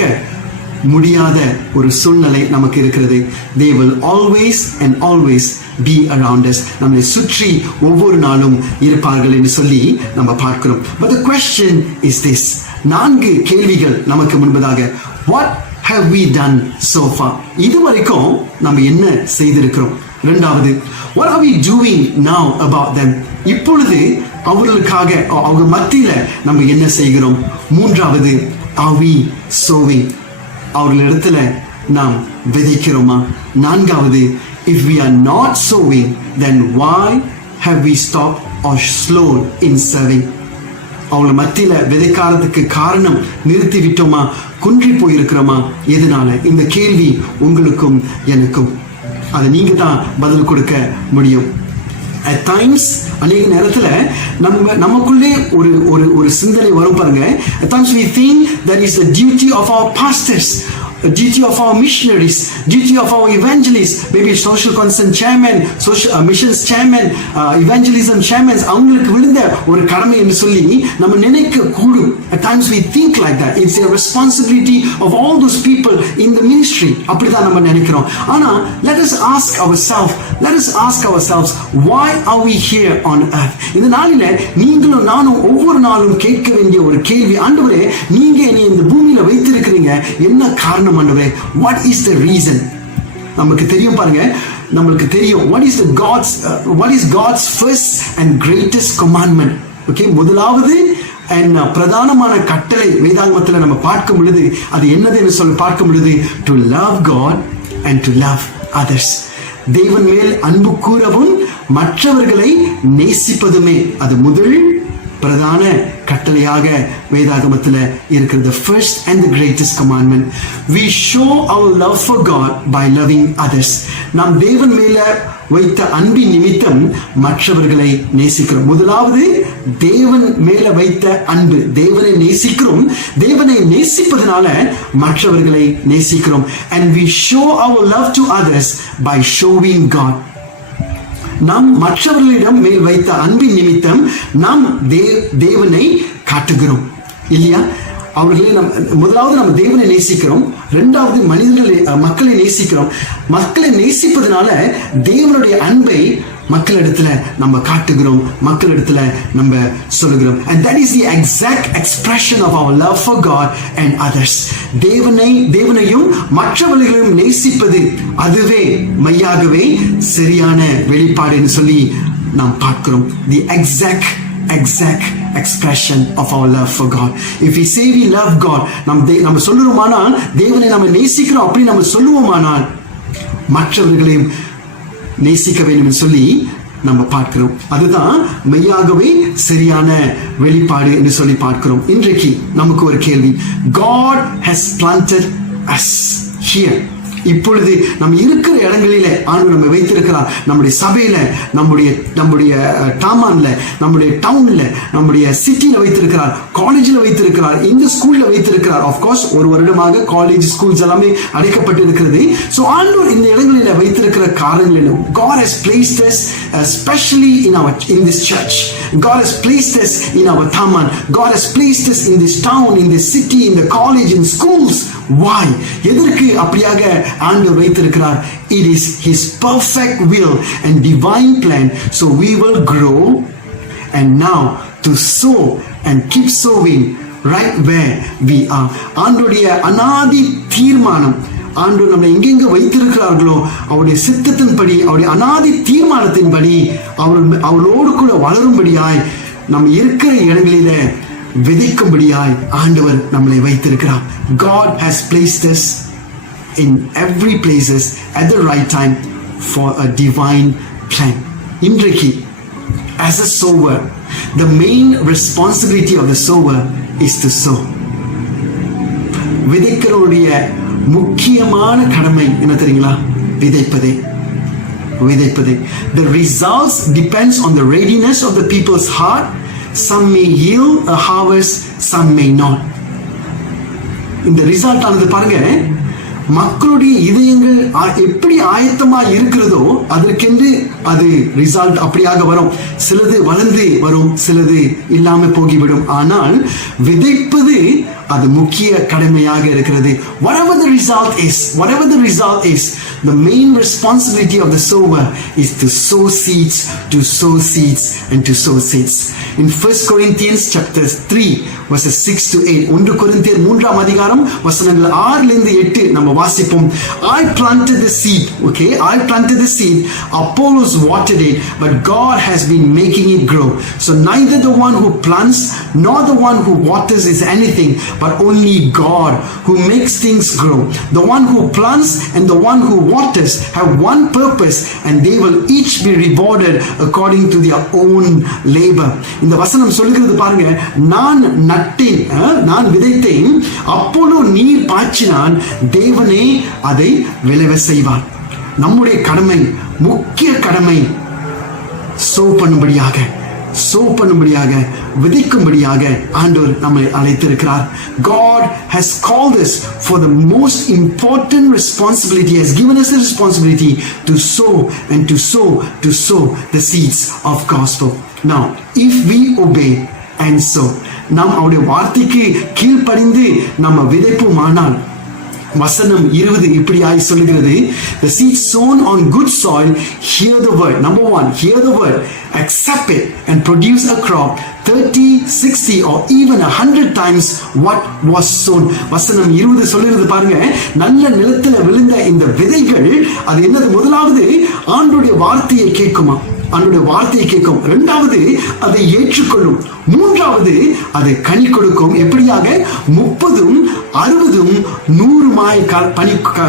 முடியாத ஒரு சூழ்நிலை நமக்கு இருக்கிறது. They will always and always be around us. நம்மை சுற்றி ஒவ்வொரு நாளும் இருப்பார்கள் என்று சொல்லி நம்ம பார்க்கிறோம். But the question is this. 4 கேள்விகள் நமக்கு முன்பதாக. What have we done so far? இதுவரைக்கும் நம்ம என்ன செய்திருக்கிறோம்? இரண்டாவது, what are we doing now about them? இப்பொழுது அவர்களுக்காக அவங்க மத்தியில நம்ம என்ன செய்கிறோம்? மூன்றாவது, are we sowing? அவர்களிடத்துல நாம் விதைக்கிறோமா? நான்காவது, if we are not sowing, then why have we stopped or slowed in serving? அவங்கள மத்தியில விதைக்காரத்துக்கு காரணம் நிறுத்தி விட்டோமா? குன்றி போயிருக்கிறோமா? எதனால? இந்த கேள்வி உங்களுக்கும் எனக்கும். அதை நீங்க தான் பதில் கொடுக்க முடியும். At times, அநேக நேரத்துல நமக்குள்ளே ஒரு சிந்தனை வரும் பாருங்க. At times we think that is the duty of our pastors, the duty of our missionaries, duty of our evangelists, maybe social concern chairman, social missions chairman, evangelism chairmen, அவங்களுக்கு விழுந்த ஒரு கடமை என்று சொல்லி நம்ம நினைக்க கூடும். At times we think like that. It's a responsibility of all those people in the ministry. அப்படிதான் நம்ம நினைக்கிறோம். ஆனா let us ask ourselves, why are we here on earth? இந்த நாளில நீங்களும் நானும் ஒவ்வொரு நாளும் கேட்க வேண்டிய ஒரு கேள்வி, ஆண்டவரே நீங்க என்னை இந்த பூமியில வைத்திருக்கிறீங்க, என்ன காரணம் ஆண்டவரே? What is the reason? நமக்கு தெரியும் பாருங்க, நமக்கு தெரியும் what is God's first and greatest commandment. Okay, முதலாவது பிரதானமான கட்டளை வேதாகமத்தில் நம்ம பார்க்கும் பொழுது அது என்னது என்று சொல்லி பார்க்கும் பொழுது to love God and to love others. தேவன் மேல் அன்பு கூறவும் மற்றவர்களை நேசிப்பதுமே அது முதல் பிரதான கட்டளையாக வேதாகமத்தில் இருக்கிறது. The first and the greatest commandment. We show our love for God by loving others. நாம் தேவன் மேல வைத்த அன்பின் நிமித்தம் மற்றவர்களை நேசிக்கிறோம். முதலாவது தேவன் மேல வைத்த அன்பு, தேவனை நேசிக்கிறோம். தேவனை நேசிப்பதனால மற்றவர்களை நேசிக்கிறோம். And we show our love to others by showing God. நாம் மற்றவர்களிடம் மேல் வைத்த அன்பின் நிமித்தம் நாம் தேவனை காட்டுகிறோம் இல்லையா? அவர்களை முதலாவது நம்ம தேவனை நேசிக்கிறோம், இரண்டாவது மக்களை நேசிக்கிறோம். மக்களை நேசிப்பதனால தேவனுடைய அன்பை மக்களிடத்துல நம்ம காட்டுகிறோம், மக்களிடத்துல நம்ம சொல்லுகிறோம். And that is the exact expression of our love for God and others. தேவனையும் மற்றவர்களையும் நேசிப்பது அதுவே மையாகவே சரியான வெளிப்பாடு என்று சொல்லி நாம் பார்க்கிறோம். The exact expression of our love for God. If we say we love God, நம்ம சொல்லுவோமானால் தேவனை நம்ம நேசிக்கிறோம் அப்படி நம்ம சொல்லுவோமானால் மற்றவர்களையும் நேசிக்க வேண்டும் என்று சொல்லி நம்ம பார்க்கிறோம். அதுதான் மெய்யாகவே சரியான வெளிப்பாடு என்று சொல்லி பார்க்கிறோம். இன்றைக்கு நமக்கு ஒரு கேள்வி. God has planted us here. இப்பொழுது நம்ம இருக்கிற இடங்களில ஆண்டவர் நம்ம வைத்திருக்கிறார். நம்முடைய சபையில, நம்முடைய டாமான்ல, நம்முடைய டவுன்ல, நம்முடைய சிட்டில வைத்திருக்கிறார், காலேஜில் வைத்திருக்கிறார், இந்த ஸ்கூல்ல வைத்திருக்கிறார். ஆஃப்கோர்ஸ் ஒரு வருடமாக காலேஜ் ஸ்கூல்ஸ் எல்லாமே அடைக்கப்பட்டு இருக்கிறது. ஸோ ஆண்டவர் இந்த இடங்களில வைத்திருக்கிற காரணங்கள் God has placed us especially in this church. God has placed us in our Taman. God has placed us in this town, in this city, in the college, in schools. Why? எதற்கு அப்படியாக ஆண்டவர் வைத்திருக்கிறார்? It is His perfect will and divine plan, so we will grow and now to sow and keep sowing right where we are. ஆண்டவருடைய அநாதி தீர்மானம், ஆண்டவர் நம்மை எங்கெங்க வைத்திருக்கிறார்களோ அவருடைய சித்தத்தின்படி, அவருடைய அநாதி தீர்மானத்தின்படி அவளோடு கூட வளரும்படியாய் நம்ம இருக்கிற இடங்களில விதைக்கும்படியாய் ஆண்டவர் நம்மளை வைத்திருக்கிறார். God has placed us in every places at the right time for a divine plan. இன்றைக்கு as a sower, the main responsibility of the sower is to sow. விதைக்கிறவருடைய முக்கியமான கடமை என்ன தெரியுங்களா? விதைப்பதே. The results depends on the readiness of the people's heart. Some may yield a harvest, some may not. இந்த ரிசல்ட் ஆனது பாருங்க, மக்களுடைய இதயங்கள் எப்படி ஆயத்தமா இருக்கிறதோ அதற்கென்று அது ரிசல்ட் அப்படியாக வரும். சிலது வளர்ந்து வரும், சிலது இல்லாம போகிவிடும். ஆனால் விதைப்பது அது முக்கிய கடமையாக இருக்கிறது. whatever the result is, the main responsibility of the sower is to sow seeds and to sow seeds. In 1 Corinthians chapter 3 verses 6 to 8, 1 கொரிந்தியர் 3ஆம் அதிகாரம் வசனங்கள் 6 லிருந்து 8 நம்ம வாசிப்போம். I planted the seed, okay? I planted the seed, Apollos watered it, but God has been making it grow. So neither the one who plants nor the one who waters is anything, but only God who makes things grow. The one who plants and the one who waters have one purpose, and they will each be rewarded according to their own labor. இந்த வசனம் சொல்லுகிறது பாருங்க, நான் நட்டேன், நான் விதைத்தேன், அப்போலோ நீர் பாய்ச்சினான், தேவனே அதை விளைவ செய்வார். நம்முடைய கடமை, முக்கிய கடமை சோ பண்ணும்படியாக விதைக்கும்படியாக ஆண்டவர் நம்மை அழைத்திருக்கிறார். God has called us for the most important responsibility, has given us the responsibility to sow the seeds of gospel. Now, if we obey and sow, நாம் அவருடைய வார்த்தைக்கு கீழ்ப்படிந்து நம்ம விதைப்போமானால், வசனம் 20 இப்படியாய் சொல்லுகிறது, the seed sown on good soil hear the word. Number 1, hear the word, accept it and produce a crop 30, 60 or even 100 times what was sown. வசனம் 20 சொல்லுகிறது பாருங்க, நல்ல நிலத்துல விழுந்த இந்த விதைகள் அது என்னது? முதலாவது ஆண்டவருடைய வார்த்தையை கேட்குமா, ஆண்டவருடைய வார்த்தையை கேட்கும். இரண்டாவது அதை ஏற்றுக்கொள்ளும். மூன்றாவது அதை கனி கொடுக்கும். எப்படியாக? 30, 60, 100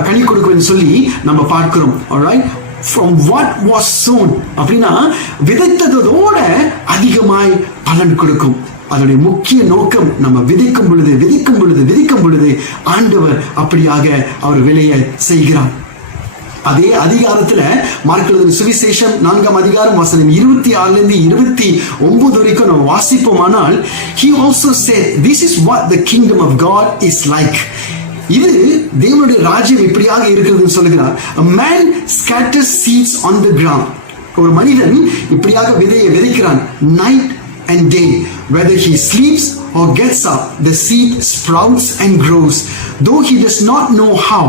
கனி கொடுக்கும் சொல்லி நம்ம பார்க்கிறோம். alright, from what was sown அப்படின்னா விதைத்ததோட அதிகமாய் பலன் கொடுக்கும். அதனுடைய முக்கிய நோக்கம், நம்ம விதைக்கும் பொழுது ஆண்டவர் அப்படியாக அவர் விளைய செய்கிறார். அதே அதிகாரத்துல மார்க் எழுதின சுவிசேஷம் 4ஆம் அதிகாரம் வசனம் 26 லிருந்து 29 வரைக்கும் நம்ம வாசிப்போமானால், he also said, this is what the kingdom of God is like. இது தேவனுடைய ராஜ்யம் இப்படியாக இருக்கிறதுன்னு சொல்லுகிறார். A man scatters seeds on the ground. ஒரு மனிதன் இப்படியாக விதையை விதைக்கிறான். Night and day, whether he sleeps or gets up, the seed sprouts and grows, though he does not know how.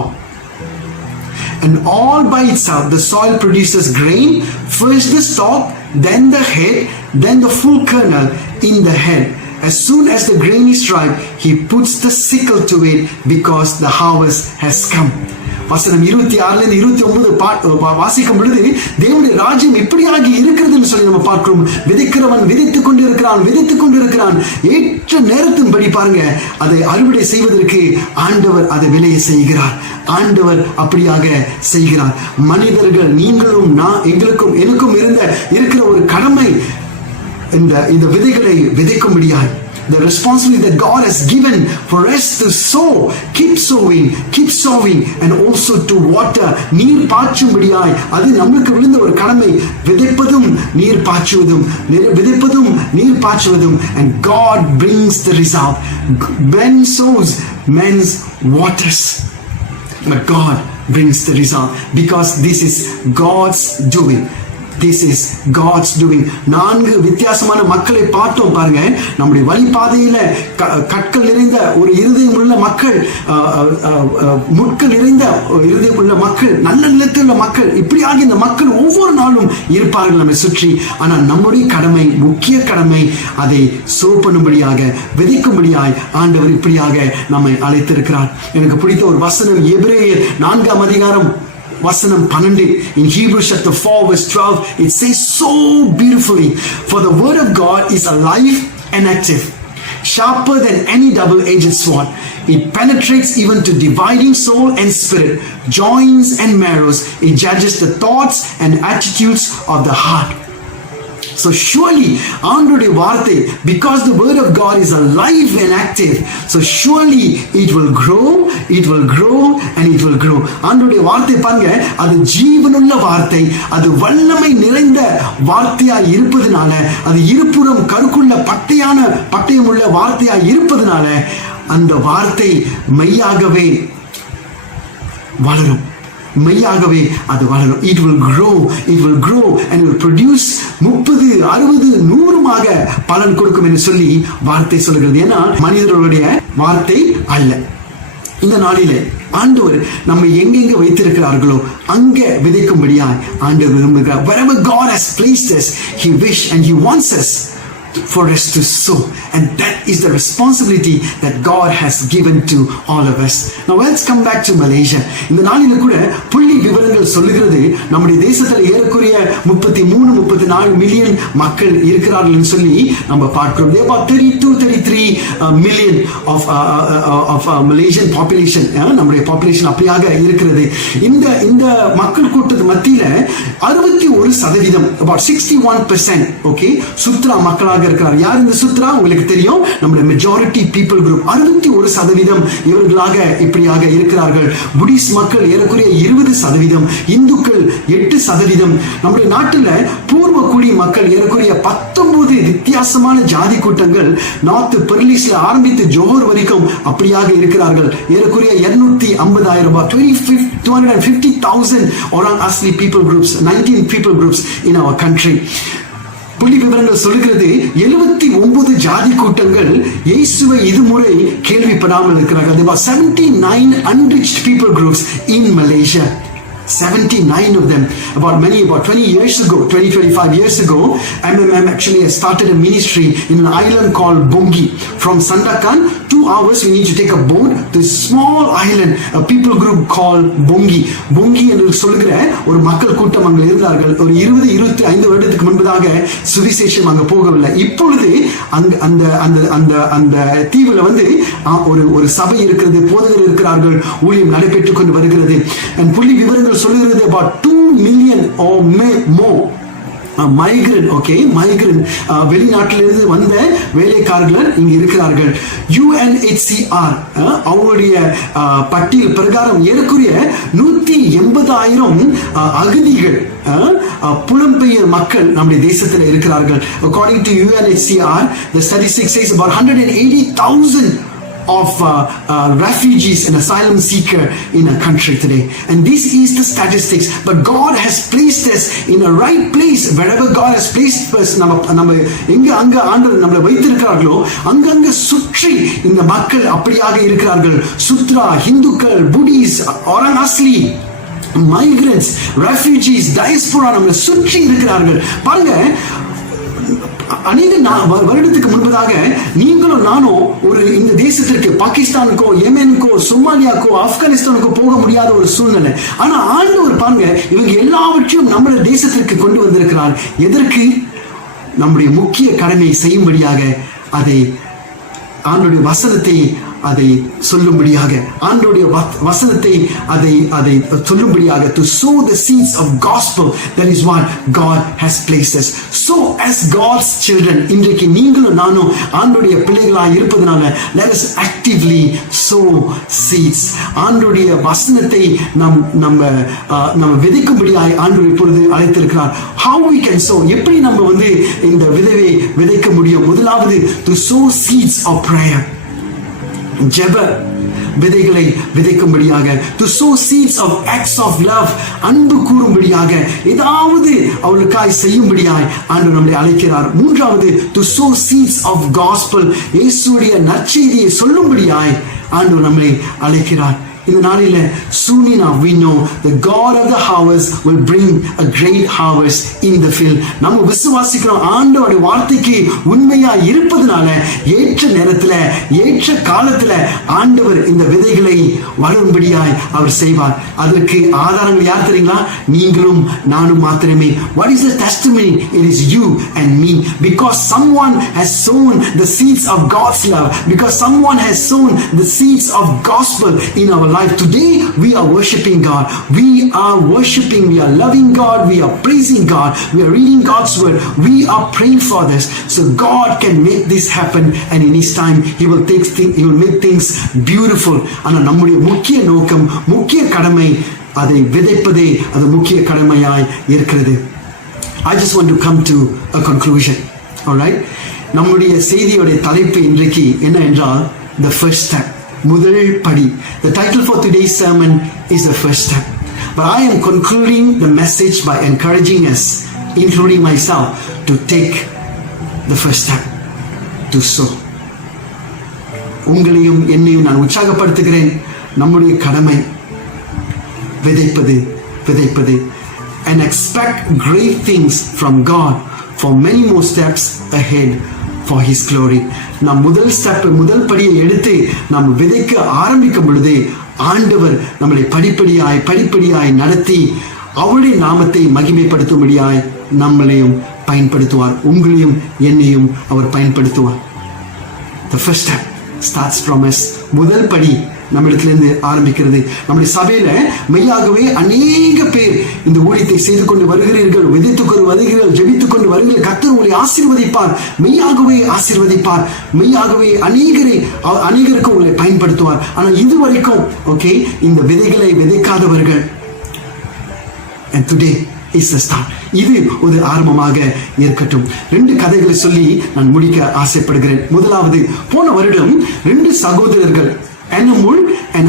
And all by itself the soil produces grain, first the stalk, then the head, then the full kernel in the head. As soon as the grain is ripe, he puts the sickle to it because the harvest has come. வசனம் 26 லிருந்து 29 வாசிக்கும் பொழுது தேவனுடைய ராஜ்யம் எப்படியாக இருக்கிறதுன்னு சொல்லி நம்ம பார்க்கிறோம். விதைக்கிறவன் விதைத்துக் கொண்டிருக்கிறான். ஏற்ற நேரத்தின்படி பாருங்க, அதை அறுவடை செய்வதற்கு ஆண்டவர் அதை விளைய செய்கிறார். ஆண்டவர் அப்படியாக செய்கிறார். மனிதர்கள், நீங்களும் எனக்கும் இருக்கிற ஒரு கடமை, இந்த விதைகளை விதைக்கும்படியாய், the responsibility that God has given for us to sow, keep sowing and also to water, நீர் பாய்ச்சும்படியாய், அது நமக்கு விழுந்த ஒரு கடமை. விதைப்பதும் நீர் பாய்ச்சுவதும் and God brings the result. Man sows, man waters, but God brings the result because this is God's doing. This is God's doing. 4 வித்தியாசமான மக்களை பார்த்தோம் பாருங்க. நம்முடைய வழிபாதையில கற்கள் நிறைந்த ஒரு இருதயம் உள்ள மக்கள், முட்கள் நிறைந்த இருதயம் உள்ள மக்கள், நல்ல நிலத்தில் உள்ள மக்கள், இப்படியாக இந்த மக்கள் ஒவ்வொரு நாளும் இருப்பார்கள் நம்மை சுற்றி. ஆனால் நம்முடைய கடமை, முக்கிய கடமை, அதை சோ பண்ணும்படியாக, விதைக்கும்படியாய் ஆண்டவர் இப்படியாக நம்மை அழைத்திருக்கிறார். எனக்கு பிடித்த ஒரு வசனம் எபிரேயர் 4ஆம் அதிகாரம் வசனம் 12. In Hebrews chapter 4 verse 12, it says so beautifully, for the word of God is alive and active, sharper than any double-edged sword. It penetrates even to dividing soul and spirit, joints and marrows. It judges the thoughts and attitudes of the heart. So surely ஆண்டவருடைய வார்த்தை, because the word of God is alive and active, so surely it will grow and it will grow. ஆண்டவருடைய வார்த்தை பாருங்க, அது ஜீவனுள்ள வார்த்தை, அது வல்லமை நிறைந்த வார்த்தையாய் இருப்பதனால, அது இருபுறம் கருக்குள்ள பட்டயமுள்ள வார்த்தையாய் இருப்பதனால, அந்த வார்த்தை மெய்யாகவே வளரும். மெய்யாகவே அது வளரும். It will grow and it will produce 30, 60, 100 பலன் கொடுக்கும் என்று சொல்லி வார்த்தை சொல்கிறது. ஏன்னா மனிதர்களுடைய வார்த்தை அல்ல. இந்த நாளிலே ஆண்டவர் நம்மை எங்கெங்க வைத்திருக்கிறார்களோ அங்க விதைக்கும்படியாய் ஆண்டவர் விரும்புகிறார். Wherever God has placed us, He wish and He wants us for us to sow, and that is the responsibility that God has given to all of us. Now let's come back to Malaysia. இந்த நாளில கூட புள்ளி விவரங்கள் சொல்லுகிறது நம்முடைய தேசத்தில் ஏறக்குறைய 33-34 மில்லியன் மக்கள் இருக்கிறார்கள் என்று சொல்லி நம்ம பார்க்கிறோம். There are about 32-33 million of Malaysian population. நம்முடைய population அப்படியாக இருக்கிறது. இந்த மக்கள் கூட்டத்து மத்தியில 61%, about 61%, okay, சுத்ரா மக்களாக இருக்கிறார். யார் இந்த சுத்ரா? உங்களுக்கு தெரியும், நம்முடைய மெஜாரிட்டி பீப்புள் குரூப் 61% இவர்களாக இப்படியாக இருக்கிறார்கள். புத்திஸ்ட் மக்கள் ஏறக்குறைய 20%, இந்துக்கள் 8%. நம்முடைய நாட்டில் பூர்வ குடி மக்கள் ஏறக்குறைய 19 வித்தியாசமான ஜாதி கூட்டங்கள் நார்த் பெர்லிஸ்ல ஆரம்பித்து ஜோஹர் வரைக்கும் அப்படியாக இருக்கிறார்கள். ஏறக்குறைய 250,000 250,000 orang asli people groups, 19 people groups in our country. புள்ளி விவரங்கள் சொல்லுகிறது 79 ஜாதி கூட்டங்கள் இயேசுவை இதுமுறை கேள்விப்படாமல் இருக்கிறார்கள். There were 79 unreached people groups in Malaysia. 79 of them. About 20 years ago, 25 years ago, MMM actually has started a ministry in an island called Bungi. From Sandakan, 2 hours we need to take a boat to a small island, a people group called Bungi. Bungi என்று சொல்லுகிற ஒரு மக்கள் கூட்டம் அங்கே இருந்தார்கள். ஒரு 20-25 வருடத்துக்கு முன்பதாக சுவிசேஷம் அங்க போகவில்லை. இப்பொழுது அந்த தீவுல வந்து ஒரு சபை இருக்கிறது, போதகர் இருக்கிறார்கள், ஊழியம் நடைபெற்றுக் கொண்டு வருகிறது. புள்ளி விவரங்கள் சொல்லுகிறது about 2 million or more migrant, okay, migrant, வெளிநாட்டிலிருந்து வந்த வேலைக்காரர்கள் இங்க இருக்கிறார்கள். UNHCR அவருடைய பட்டியல் பிரகாரம் ஏறக்குறைய 180,000 அகதிகள், புலம்பெயர் மக்கள் நம்முடைய தேசத்தில் இருக்கிறார்கள். According to UNHCR, the statistics says about 180,000 of refugees and asylum seeker in a country today. And this is the statistics. But God has placed us in a right place. Wherever God has placed us, நம்ம எங்க அங்க ஆண்டவர் நம்மளை வைத்திருக்கிறார்களோ அங்கங்க சுற்றி இந்த மக்கள் அப்படியாக இருக்கிறார்கள். சுத்ரா, ஹிந்துக்கள், புடிஸ், orang asli, migrants, refugees, diaspora நம்மளை சுற்றி இருக்கிறார்கள். பாருங்க, அநேக வருடத்துக்கு முன்பதாக நீங்களும் நானும் ஒரு இந்த தேசத்திற்கு பாகிஸ்தானுக்கோ, யெமெனுக்கோ, சோமாலியாக்கோ, ஆப்கானிஸ்தானுக்கோ போக முடியாத ஒரு சூழ்நிலை. ஆனா ஆண்டவர் பாருங்க, இவங்க எல்லாவற்றையும் நம்முடைய தேசத்திற்கு கொண்டு வந்திருக்கிறார். எதற்கு? நம்முடைய முக்கிய கடமையை செய்யும்படியாக, அதை ஆண்டவருடைய வசனத்தை அதை சொல்லும்படியாக, ஆண்டவருடைய வசனத்தை அதை சொல்லும்படியாக, to sow the seeds of gospel. That is what God has placed us. So as God's children, இன்றைக்கு நீங்களும் நானும் ஆண்டவருடைய பிள்ளைகளாக இருப்பதனால let us actively sow seeds. ஆண்டவருடைய வசனத்தை நம்ம விதைக்கும்படியாக ஆண்டவர் இப்பொழுது அழைத்திருக்கிறார். How we can sow, எப்படி நம்ம வந்து இந்த விதைவை விதைக்க முடியும்? முதலாவது, to sow seeds of prayer. ஜெப விதைகளை விதைக்கும்படியாக, to sow seeds of acts of love, அன்பு கூறும்படியாக, ஏதாவது அவளுக்காய் செய்யும்படியாய் ஆண்டவர் நம்மை அழைக்கிறார். மூன்றாவது, to sow seeds of gospel, இயேசுவுடைய நற்செய்தியை சொல்லும்படியாய் ஆண்டவர் நம்மை அழைக்கிறார். இந்த நாளில soon we know the God of the harvest will bring a great harvest in the field. நம்ம விசுவாசிக்கிறோம், ஆண்டவருடைய வார்த்தைக்கு உண்மையா இருப்பதனால ஏற்ற நேரத்துல ஏற்ற காலத்துல ஆண்டவர் இந்த விதைகளை வளரும்படியாய் அவர் செய்வார். அதற்கு ஆதாரங்கள் யார் தெரியுங்களா? நீங்களும் நானும் மாத்திரமே. What is the testimony? It is you and me, because someone has sown the seeds of God's love, because someone has sown the seeds of gospel in our life. Today we are worshiping God, we are loving God, we are praising God, we are reading God's word, we are praying for this, so God can make this happen, and in His time He will make things beautiful. ஆனா நம்முடைய முக்கிய நோக்கம், முக்கிய கடமை, அதை விதைப்பதே அது முக்கிய கடமையாய் இருக்கிறது. I just want to come to a conclusion. All right, நம்முடைய செய்தியோட தலைப்பு இன்றைக்கு என்ன என்றால், the first step. முதல் படி. The title for today's sermon is the first step. But I am concluding the message by encouraging us, including myself, to take the first step, to sow. உங்களையும் என்னையும் நான் உற்சாகப்படுத்துகிறேன். நம்முடைய கடமை விதைப்பது and expect great things from God for many more steps ahead for His glory. நாம் முதல் படியை எடுத்து நாம் விதைக்க ஆரம்பிக்கும் பொழுது ஆண்டவர் நம்மளை படிப்படியாய் நடத்தி அவருடைய நாமத்தை மகிமைப்படுத்தும்படியாய் நம்மளையும் பயன்படுத்துவார். உங்களையும் என்னையும் அவர் பயன்படுத்துவார். The first step starts from us. முதல் படி நம்மிடத்திலிருந்து ஆரம்பிக்கிறது. நம்முடைய சபையில மெய்யாகவே அநேக பேர் இந்த ஊழியத்தை செய்து கொண்டு வருகிறீர்கள், விதைத்துக் கொண்டு வருகிறீர்கள், ஜெபித்துக் கொண்டு வருகிறீர்கள். கர்த்தர் உங்களை ஆசீர்வதிப்பார், மெய்யாகவே ஆசீர்வதிப்பார், மெய்யாகவே அநேகருக்கு உங்களை பயன்படுத்துவார். ஆனால் இதுவரைக்கும் ஓகே இந்த விதைகளை விதைக்காதவர்கள், and today is the start. இது ஒரு ஆரம்பமாக இருக்கட்டும். 2 கதைகளை சொல்லி நான் முடிக்க ஆசைப்படுகிறேன். முதலாவது, போன வருடம் 2 சகோதரர்கள் எனாமுல் and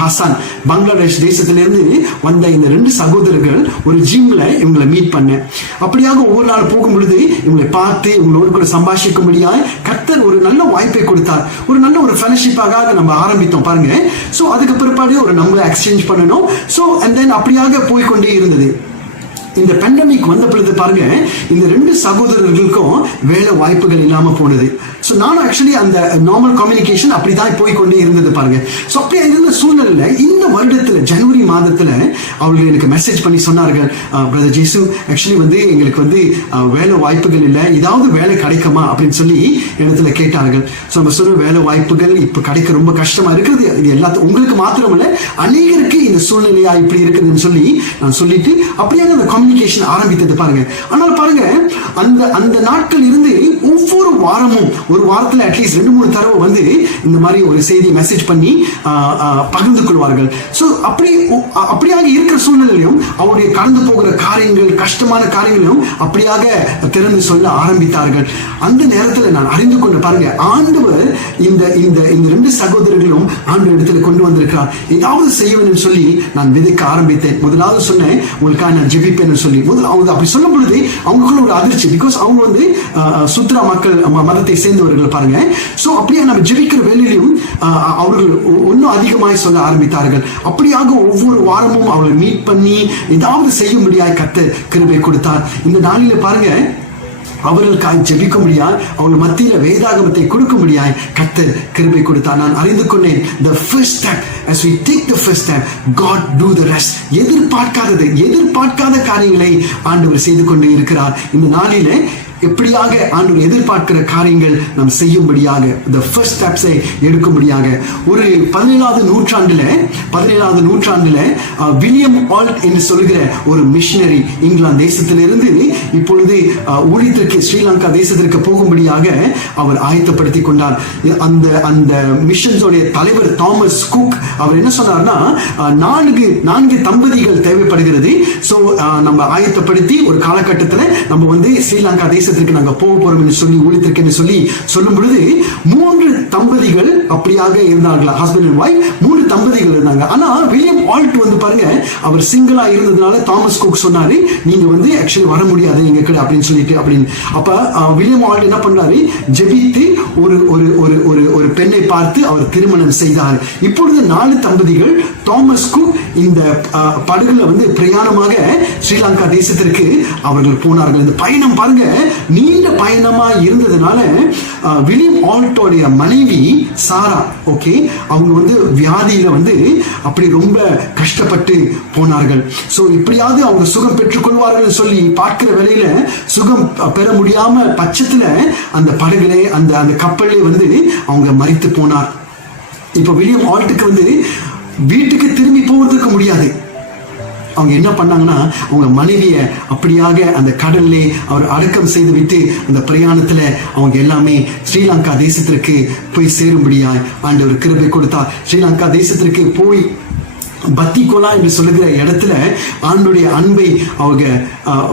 ஹசன் பங்களாதேஷ் தேசத்திலிருந்து வந்த இந்த 2 சகோதரர்கள் ஒரு ஜிம்ல இவங்களை மீட் பண்ணேன். அப்படியாக ஒவ்வொரு நாள் போகும் பொழுது இவங்களை பார்த்து இவங்களோடு கூட சம்பாஷிக்கும்படியாய் கர்த்தர் ஒரு நல்ல வாய்ப்பை கொடுத்தார். ஒரு நல்ல ஒரு ஃபெலோஷிப்பாக நம்ம ஆரம்பித்தோம் பாருங்க. சோ அதுக்கு பிற்பாடு ஒரு நம்பரை எக்ஸ்சேஞ்ச் பண்ணணும். சோ அண்ட் தென் அப்படியாக போய்கொண்டே இருந்தது. இந்த பேண்டமிக் வந்த பொழுது பாருங்க, இந்த 2 சகோதரர்களுக்கும் வேலை வாய்ப்புகள் இல்லாம போனது. சோ நான் ஆக்சுவலி அந்த நார்மல் கம்யூனிகேஷன் அப்படிதான் போய்கொண்டே இருந்தது பாருங்க. சோ அப்படியே இருந்த சூழ்நிலையில இந்த வருடத்துல ஜனவரி மாதத்துல அவர்கள் எனக்கு மெசேஜ் பண்ணி சொன்னார்கள், பிரதர் ஜேசு ஆக்சுவலி வந்து எங்களுக்கு வந்து வேலை வாய்ப்புகள் இல்லை, ஏதாவது வேலை கிடைக்குமா அப்படின்னு சொல்லி இடத்துல கேட்டார்கள். ஸோ நம்ம சொல்ற வேலை வாய்ப்புகள் இப்ப கிடைக்க ரொம்ப கஷ்டமா இருக்குது. இது எல்லாத்துக்கும் உங்களுக்கு மாத்திரமல்ல அநேகருக்கு இந்த சூழ்நிலையா இப்படி இருக்குதுன்னு சொல்லி நான் சொல்லிட்டு அப்படியே அந்த கம்யூனிகேஷன் ஆரம்பித்தது பாருங்க. ஆனால் பாருங்க, அந்த நாட்கள் இருந்து ஒவ்வொரு வாரமும் ஒரு வாரத்துல அட்லீஸ்ட் 2-3 தடவை வந்து இந்த மாதிரி ஒரு செய்தி மெசேஜ் பண்ணி பகிர்ந்து கொள்வார்கள். ஸோ அப்படியாக இருக்கிற சூழ்நிலையிலும் அவருடைய கடந்து போகிற காரியங்கள், கஷ்டமான காரியங்களையும் அப்படியாக திறந்து சொல்ல ஆரம்பித்தார்கள். அந்த நேரத்தில் நான் அறிந்து கொண்டு பாருங்க, ஆண்டவர் இந்த 2 சகோதரர்களும் ஆண்டவர் இடத்துல கொண்டு வந்திருக்கிறார். ஏதாவது செய்ய வேண்டும் சொல்லி நான் விதைக்க ஆரம்பித்தேன். முதலாவது சொன்னேன், உங்களுக்காக நான் ஜெபிப்பேன்னு சொல்லி. அவங்க அப்படி சொல்லும் பொழுது அவங்களுக்குள்ள ஒரு அதிர்ச்சி. பிகாஸ் அவங்க வந்து சுத்ரா மக்கள் மதத்தை சேர்ந்தவர்கள் பாருங்க. சோ அப்படியே நம்ம ஜெபிக்கிற வேலையிலும் அவர்கள் இன்னும் அதிகமாய் சொல்ல ஆரம்பித்தார்கள். அப்படியாக ஒவ்வொரு வாரமும் அவர்களை மீட் பண்ணி ஏதாவது செய்யும்படியாய் கர்த்தர் கிருபை கொடுத்தார். இந்த நாளில பாருங்க, அவர்களுக்காக ஜெபிக்க முடியாது, அவர்கள் மத்தியில வேதாகமத்தை கொடுக்க முடியாது கர்த்தர் கிருபை கொடுத்தார். நான் அறிந்து கொண்டேன், the first step, as we take the first step, God do the rest. எதிர்பார்க்காத காரியங்களை ஆண்டவர் செய்து கொண்டு இருக்கிறார். இந்த நாளில எப்படியாக ஆண்டவர் எதிர்பார்க்கிற காரியங்கள் நாம் செய்யும்படியாக the first steps எடுக்கும்படியாக ஒரு 17வது நூற்றாண்டுல வில்லியம் ஆல்ட் என்று சொல்கிற ஒரு மிஷனரி இங்கிலாந்து தேசத்திலிருந்து இப்பொழுது ஊழியத்திற்கு ஸ்ரீலங்கா தேசத்திற்கு போகும்படியாக அவர் ஆயத்தப்படுத்தி கொண்டார். அந்த மிஷன்ஸோடைய தலைவர் தாமஸ் குக் அவர் என்ன சொன்னார்னா, 4 தம்பதிகள் தேவைப்படுகிறது. சோ நம்ம ஆயத்தப்படுத்தி ஒரு காலகட்டத்தில் நம்ம வந்து ஸ்ரீலங்கா தேசத்திற்கு நாங்க போக போறோம் என்று சொல்லி ஊழியத்திற்கு சொல்லி சொல்லும் பொழுது 3 தம்பதிகள் அப்படியாக இருந்தாங்களா, ஹஸ்பண்ட் அண்ட் வைஃப் 3 தம்பதிகள் இருந்தாங்க. ஆனா வில்லியம் ஆல்ட் வந்து பாருங்க, அவர் சிங்கிளா இருந்ததுனால தாமஸ் குக் சொன்னாரு, நீங்க வந்து ஆக்சுவலி வர முடியாது எங்க கிட்ட அப்படின்னு சொல்லிட்டு. அப்ப வில்லியம் ஆல்ட் என்ன பண்றாரு, ஜெபித்து ஒரு பெண்ணை பார்த்து அவர் திருமணம் செய்தார். இப்பொழுது 4 தம்பதிகள் தாமஸ் குக் இந்த படகுல வந்து பிரயாணமாக ஸ்ரீலங்கா தேசத்திற்கு அவர்கள் போனார்கள். இந்த பயணம் பாருங்க நீண்ட பயணமா இருந்ததுனால வில்லியம் ஆல்ட்டோடைய மனைவி சாரா, ஓகே, அவங்க வந்து வியாதியில வந்து அப்படி ரொம்ப கஷ்டப்பட்டு போனார்கள். சோ இப்படியாவது அவங்க சுகம் பெற்றுக் கொள்வார்கள் சொல்லி பார்க்கிற வேளையில சுகம் பெற முடியாம பட்சத்துல அந்த படகுலே அந்த கப்பலே வந்து அவங்க மரித்து போனார். இப்ப வில்லியம் ஆல்ட்டுக்கு வந்து வீட்டுக்கு திரும்பி போவதற்கு முடியாது. அவங்க என்ன பண்ணாங்கன்னா, அவங்க மனைவிய அப்படியாக அந்த கடல்லே அவர் அடக்கம் செய்து விட்டு அந்த பிரயாணத்துல அவங்க எல்லாமே ஸ்ரீலங்கா தேசத்திற்கு போய் சேரும்படியாய் ஆண்டவர் கிருபை கொடுத்தார். ஸ்ரீலங்கா தேசத்திற்கு போய் பத்திகோலா என்று சொல்லுகிற இடத்துல ஆண்டுடைய அன்பை அவங்க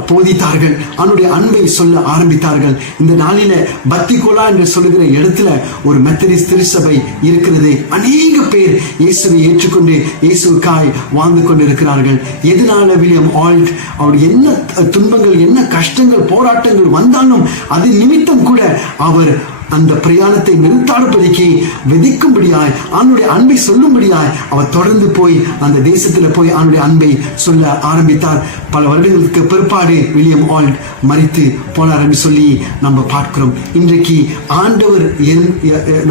போதித்தார்கள், ஆண்டுடைய அன்பை சொல்ல ஆரம்பித்தார்கள். இந்த நாளில பத்திகோலா என்று சொல்லுகிற இடத்துல ஒரு மெத்தடிஸ்ட் திருச்சபை இருக்கிறது. அநேக பேர் இயேசுவை ஏற்றுக்கொண்டு இயேசுக்காய் வாழ்ந்து கொண்டிருக்கிறார்கள். எதனால வில்லியம் ஆல்ட் அவர் என்ன துன்பங்கள், என்ன கஷ்டங்கள், போராட்டங்கள் வந்தாலும் அது நிமித்தம் கூட அவர் அந்த பிரயாணத்தை நிறுத்தாடுபடிக்கு விதிக்கும்படியாய் ஆண்டுடைய அன்பை சொல்லும்படியாய் அவர் தொடர்ந்து போய் அந்த தேசத்துல போய் ஆண்டுடைய அன்பை சொல்ல ஆரம்பித்தார். பல வருடங்களுக்கு பிற்பாடு வில்லியம் ஆல்ட் மரித்து போனார் என்று சொல்லி நம்ம பார்க்கிறோம். இன்றைக்கு ஆண்டவர்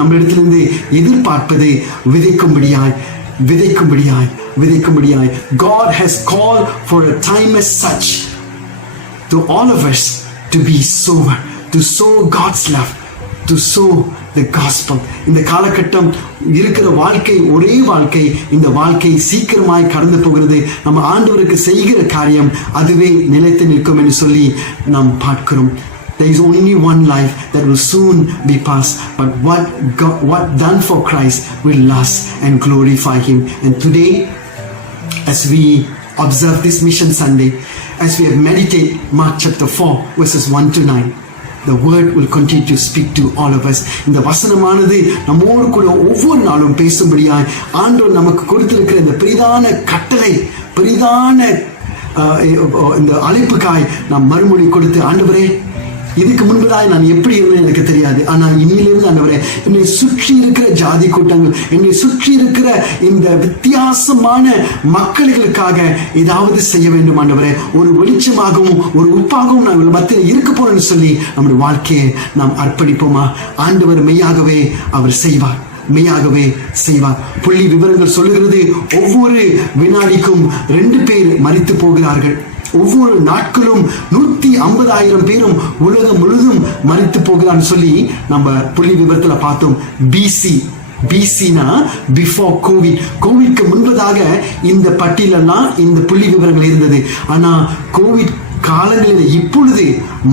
நம்மளிடத்திலிருந்து எதிர்பார்ப்பதை விதைக்கும்படியாய் விதைக்கும்படியாய் விதைக்கும்படியாய் God has called for a time as such to all of us to be sober, to sow God's love, to sow the gospel. இந்த காலகட்டம் இருக்கிற வாழ்க்கை ஒரே வாழ்க்கை. இந்த வாழ்க்கை சீக்கிரமாய் கடந்து போகிறது. நம்ம ஆண்டவருக்கு செய்கிற காரியம் அதுவே நிலைத்து நிற்கும் என்று சொல்லி நாம் பார்க்கிறோம். There is only one life that will soon be passed, but what done for Christ will last and glorify Him. And today, as we observe this Mission Sunday, as we have meditated Mark chapter 4 verses 1 to 9, the word will continue to speak to all of us. இந்த வசனமானது நம்மோடு கூட ஒவ்வொரு நாளும் பேசும்படியாய் ஆண்டவர் நமக்கு கொடுத்திருக்கிற இந்த பெரிதான கட்டளை, பெரிதான இந்த அழைப்புக்காய் நாம் மறுமொழி கொடுத்து, ஆண்டவரே இதுக்கு முன்பதாய் நான் எப்படி இருந்தேன் எனக்கு தெரியாது, ஆனா இன்னிலிருந்து ஆண்டவரே என்னை சுற்றி இருக்கிற ஜாதி கூட்டங்கள், என்னை சுற்றி இருக்கிற இந்த வித்தியாசமான மக்களுக்காக ஏதாவது செய்ய வேண்டும் ஆண்டவரே. ஒரு வெளிச்சமாகவும் ஒரு உப்பாகவும் நான் மத்தியில் இருக்க போறேன்னு சொல்லி நம்முடைய வாழ்க்கையை நாம் அர்ப்பணிப்போமா? ஆண்டவர் மெய்யாகவே அவர் செய்வார், மெய்யாகவே செய்வார். புள்ளி விவரங்கள் சொல்லுகிறது, ஒவ்வொரு வினாடிக்கும் 2 பேர் மரித்து போகிறார்கள். ஒவ்வொரு நாட்களும் 150,000 பேரும் உலகம் முழுதும் மரித்து போகிறான்னு சொல்லி நம்ம புள்ளி விவரத்துல பார்த்தோம். பிசினா பிஃபோர் கோவிட்க்கு முன்பதாக இந்த பட்டியலெல்லாம் இந்த புள்ளி விவரங்கள் இருந்தது. ஆனா கோவிட் காலங்களில் இப்பொழுது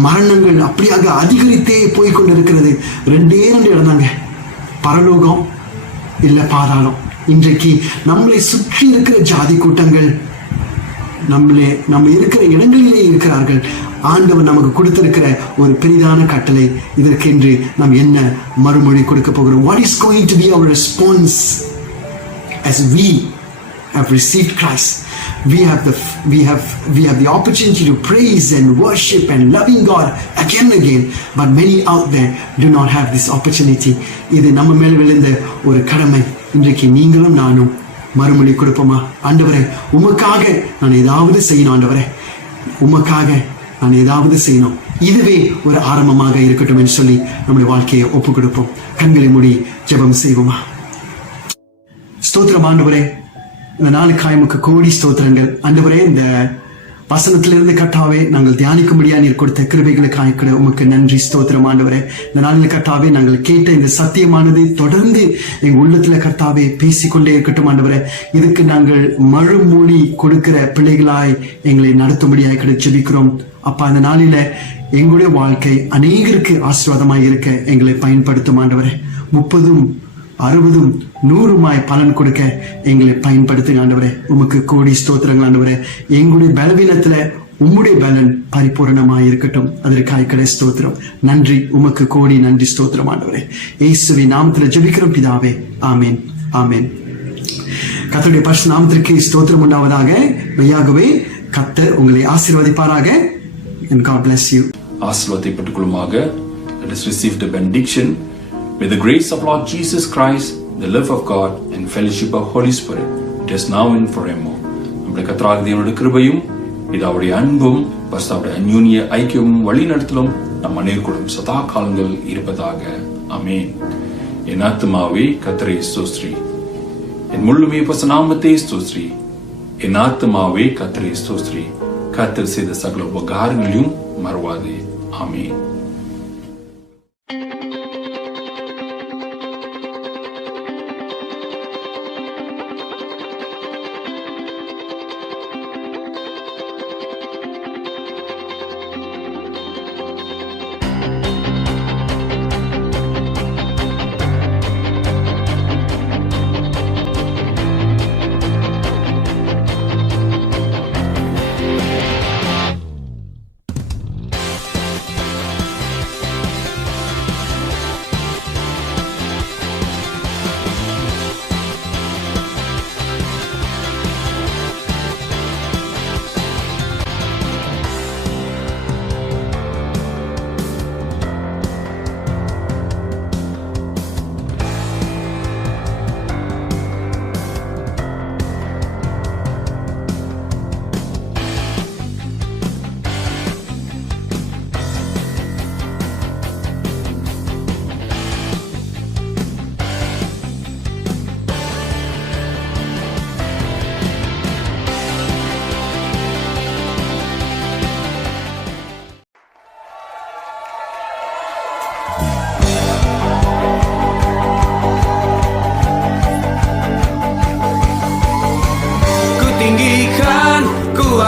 மரணங்கள் அப்படியாக அதிகரித்தே போய்கொண்டிருக்கிறது. 2 இடம்தாங்க, பரலோகம் இல்ல பாதாளம். இன்றைக்கு நம்மளை சுற்றி இருக்கிற ஜாதி கூட்டங்கள் நம்ம இருக்கிற இடங்களிலே இருக்கிறார்கள். ஆண்டவர் நமக்கு கொடுத்திருக்கிற ஒரு பெரிதான கட்டளை. இதற்கென்று நாம் என்ன மறுமொழி கொடுக்க போகிறோம்? What is going to be our response as we have received Christ? We have the opportunity to praise and worship and loving God again and again, but many out there do not have this opportunity. இது நம்ம மேல் விழுந்த ஒரு கடமை. இன்றைக்கு நீங்களும் நானும் மறுமொழி கொடுப்போமா? ஆண்டவரே உமக்காக நான் ஏதாவது செய்யணும், ஆண்டவரே உமக்காக நான் ஏதாவது செய்யணும், இதுவே ஒரு ஆரம்பமாக இருக்கட்டும் என்று சொல்லி நம்முடைய வாழ்க்கையை ஒப்பு கொடுப்போம். கண்களை மூடி ஜெபம் செய்வோமா? ஸ்தோத்திரம் ஆண்டவரே, இந்த நாளுக்காய் உமக்கு கோடி ஸ்தோத்திரங்கள் ஆண்டவரே. இந்த வசனத்திலிருந்து கர்த்தாவே நாங்கள் தியானிக்கும்படியா நீர் கொடுத்த கிருபைகளுக்காய் கூட உமக்கு நன்றி ஸ்தோத்திரம் ஆண்டவரே. இந்த நாளில் கர்த்தாவே நாங்கள் கேட்ட இந்த சத்தியமானது தொடர்ந்து எங்க உள்ளத்துல கர்த்தாவே பேசிக்கொண்டே இருக்கட்டும் ஆண்டவரே. இதுக்கு நாங்கள் மறுமொழி கொடுக்கிற பிள்ளைகளாய் எங்களை நடத்தும்படியாய் கூட ஜெபிக்கிறோம் அப்பா. இந்த நாளில எங்களுடைய வாழ்க்கை அநேகருக்கு ஆசீர்வாதமாய் இருக்க எங்களை பயன்படுத்தும் ஆண்டவரே. 30, 60, 100 பலன் கொடுக்க எங்களை பயன்படுத்துங்க ஆண்டவரே. உமக்கு கோடி ஸ்தோத்திரங்கள் ஆண்டவரே. எங்களுடைய பலவீனத்துல உம்முடைய பலன் பரிபூரணமாய் இருக்கட்டும். அதற்காக கடை ஸ்தோத்திரம். நன்றி, உமக்கு கோடி நன்றி ஸ்தோத்திரம் ஆண்டவரே. இயேசுவின் நாமத்துல ஜெபிக்கிறோம் பிதாவே, ஆமேன், ஆமேன். கர்த்தருடைய பரிசுத்த நாமத்திற்கு ஸ்தோத்திரம் உண்டாவதாக. மெய்யாகவே கர்த்தர் உங்களை ஆசீர்வதிப்பாராக. And God bless you. ஆசீர்வாதத்தை பெற்றுக்கொள்ளுமாக. Let us receive the benediction. May the grace of Lord Jesus Christ, the love of God, and fellowship of Holy Spirit, it is now and forevermore. நம்முடைய கர்த்தராகிய தேவனுடைய கிருபையும் பிதாவுடைய அன்பும் பரிசுத்தருடைய அந்யோன்ய ஐக்கியமும் வழிநடத்தலும் நம் அனைவருக்கும் சதா காலங்கள் இருப்பதாக. ஆமென். என் ஆத்துமாவே கர்த்தரை ஸ்தோத்திரி, என் முழுமே பரிசுத்த நாமத்தை ஸ்தோத்திரி. என் ஆத்துமாவே கர்த்தரை ஸ்தோத்திரி, கர்த்தர் செய்த சகல உபகாரங்களையும் மறவாதே. ஆமென்.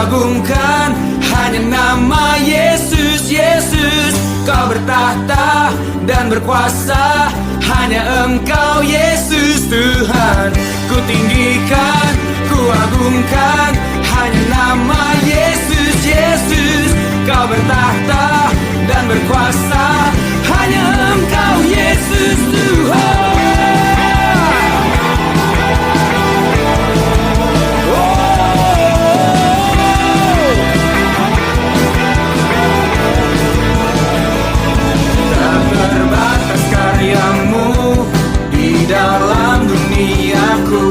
agungkan hanya nama Yesus, Yesus. Kau bertahta dan berkuasa, hanya Engkau Yesus Tuhan. Ku tinggikan, ku agungkan hanya nama Yesus, Yesus. Kau bertahta dan berkuasa, hanya Engkau Yesus Tuhan. Karyamu di dalam duniaku,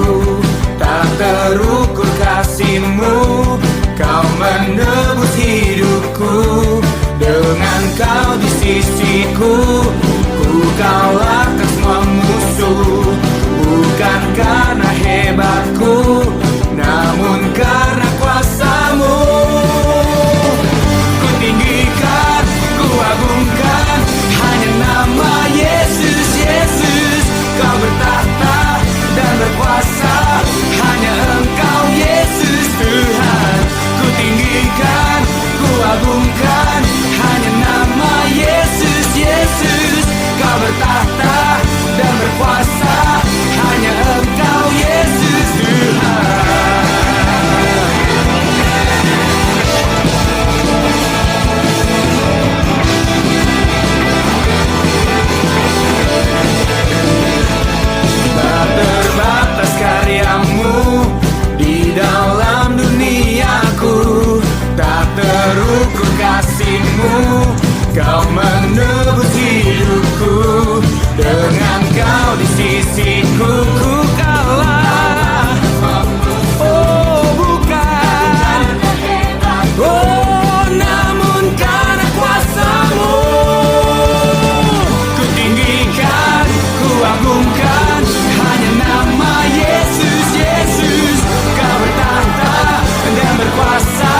tak terukur kasih-Mu. Kau menebus hidupku, dengan Kau di sisiku. Ku kalahkan semua musuh, bukan karena hebatku, namun karena kuasa-Mu. Ku tinggikan, ku agungkan hanya nama Yesus, Yesus. Kau bertahta dan berkuasa, hanya Engkau Yesus Tuhan. Ku tinggikan, ku agungkan hanya nama Yesus, Yesus. Kau bertahta dan berkuasa, hanya Engkau Yesus Tuhan. Tak terbatas karyamu di dalam duniaku, tak terukur kasih-Mu. Kau menebus hidupku, dengan Kau di sisiku. Ku kalah, oh bukan, oh namun karena kuasa-Mu. Ku tinggikan, ku agungkan hanya nama Yesus, Yesus. Kau bertahta dan berkuasa,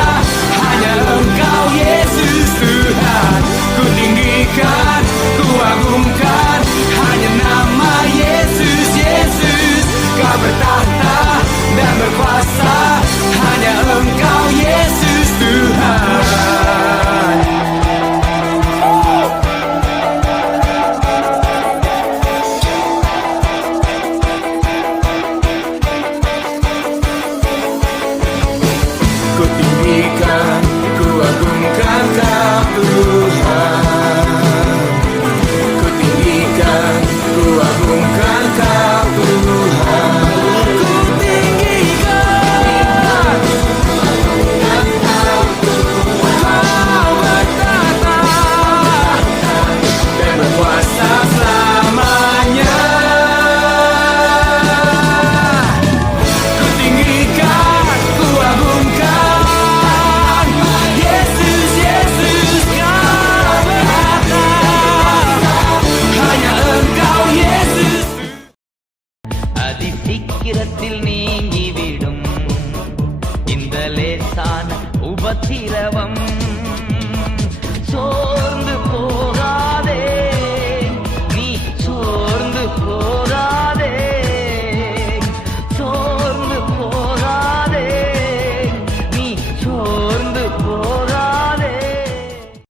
hanya Engkau Yesus Tuhan. Ku tinggikan, ku agungkan hanya nama Yesus, Yesus. Kau bertahta dan berkuasa, hanya Engkau Yesus Tuhan. Ku tinggikan, ku agungkan Kau Tuhan. Ku tinggikan, ku agungkan Kau Tuhan. Ku tinggikan, Kau bertahta dan berkuasa selamanya. Ku tinggikan, ku agungkan Yesus, Yesus. Kau bertahta, hanya Engkau Yesus. அதிசீக்கிரத்தில் நீங்கிவிடும் இந்த லேசான உபத்திரவம்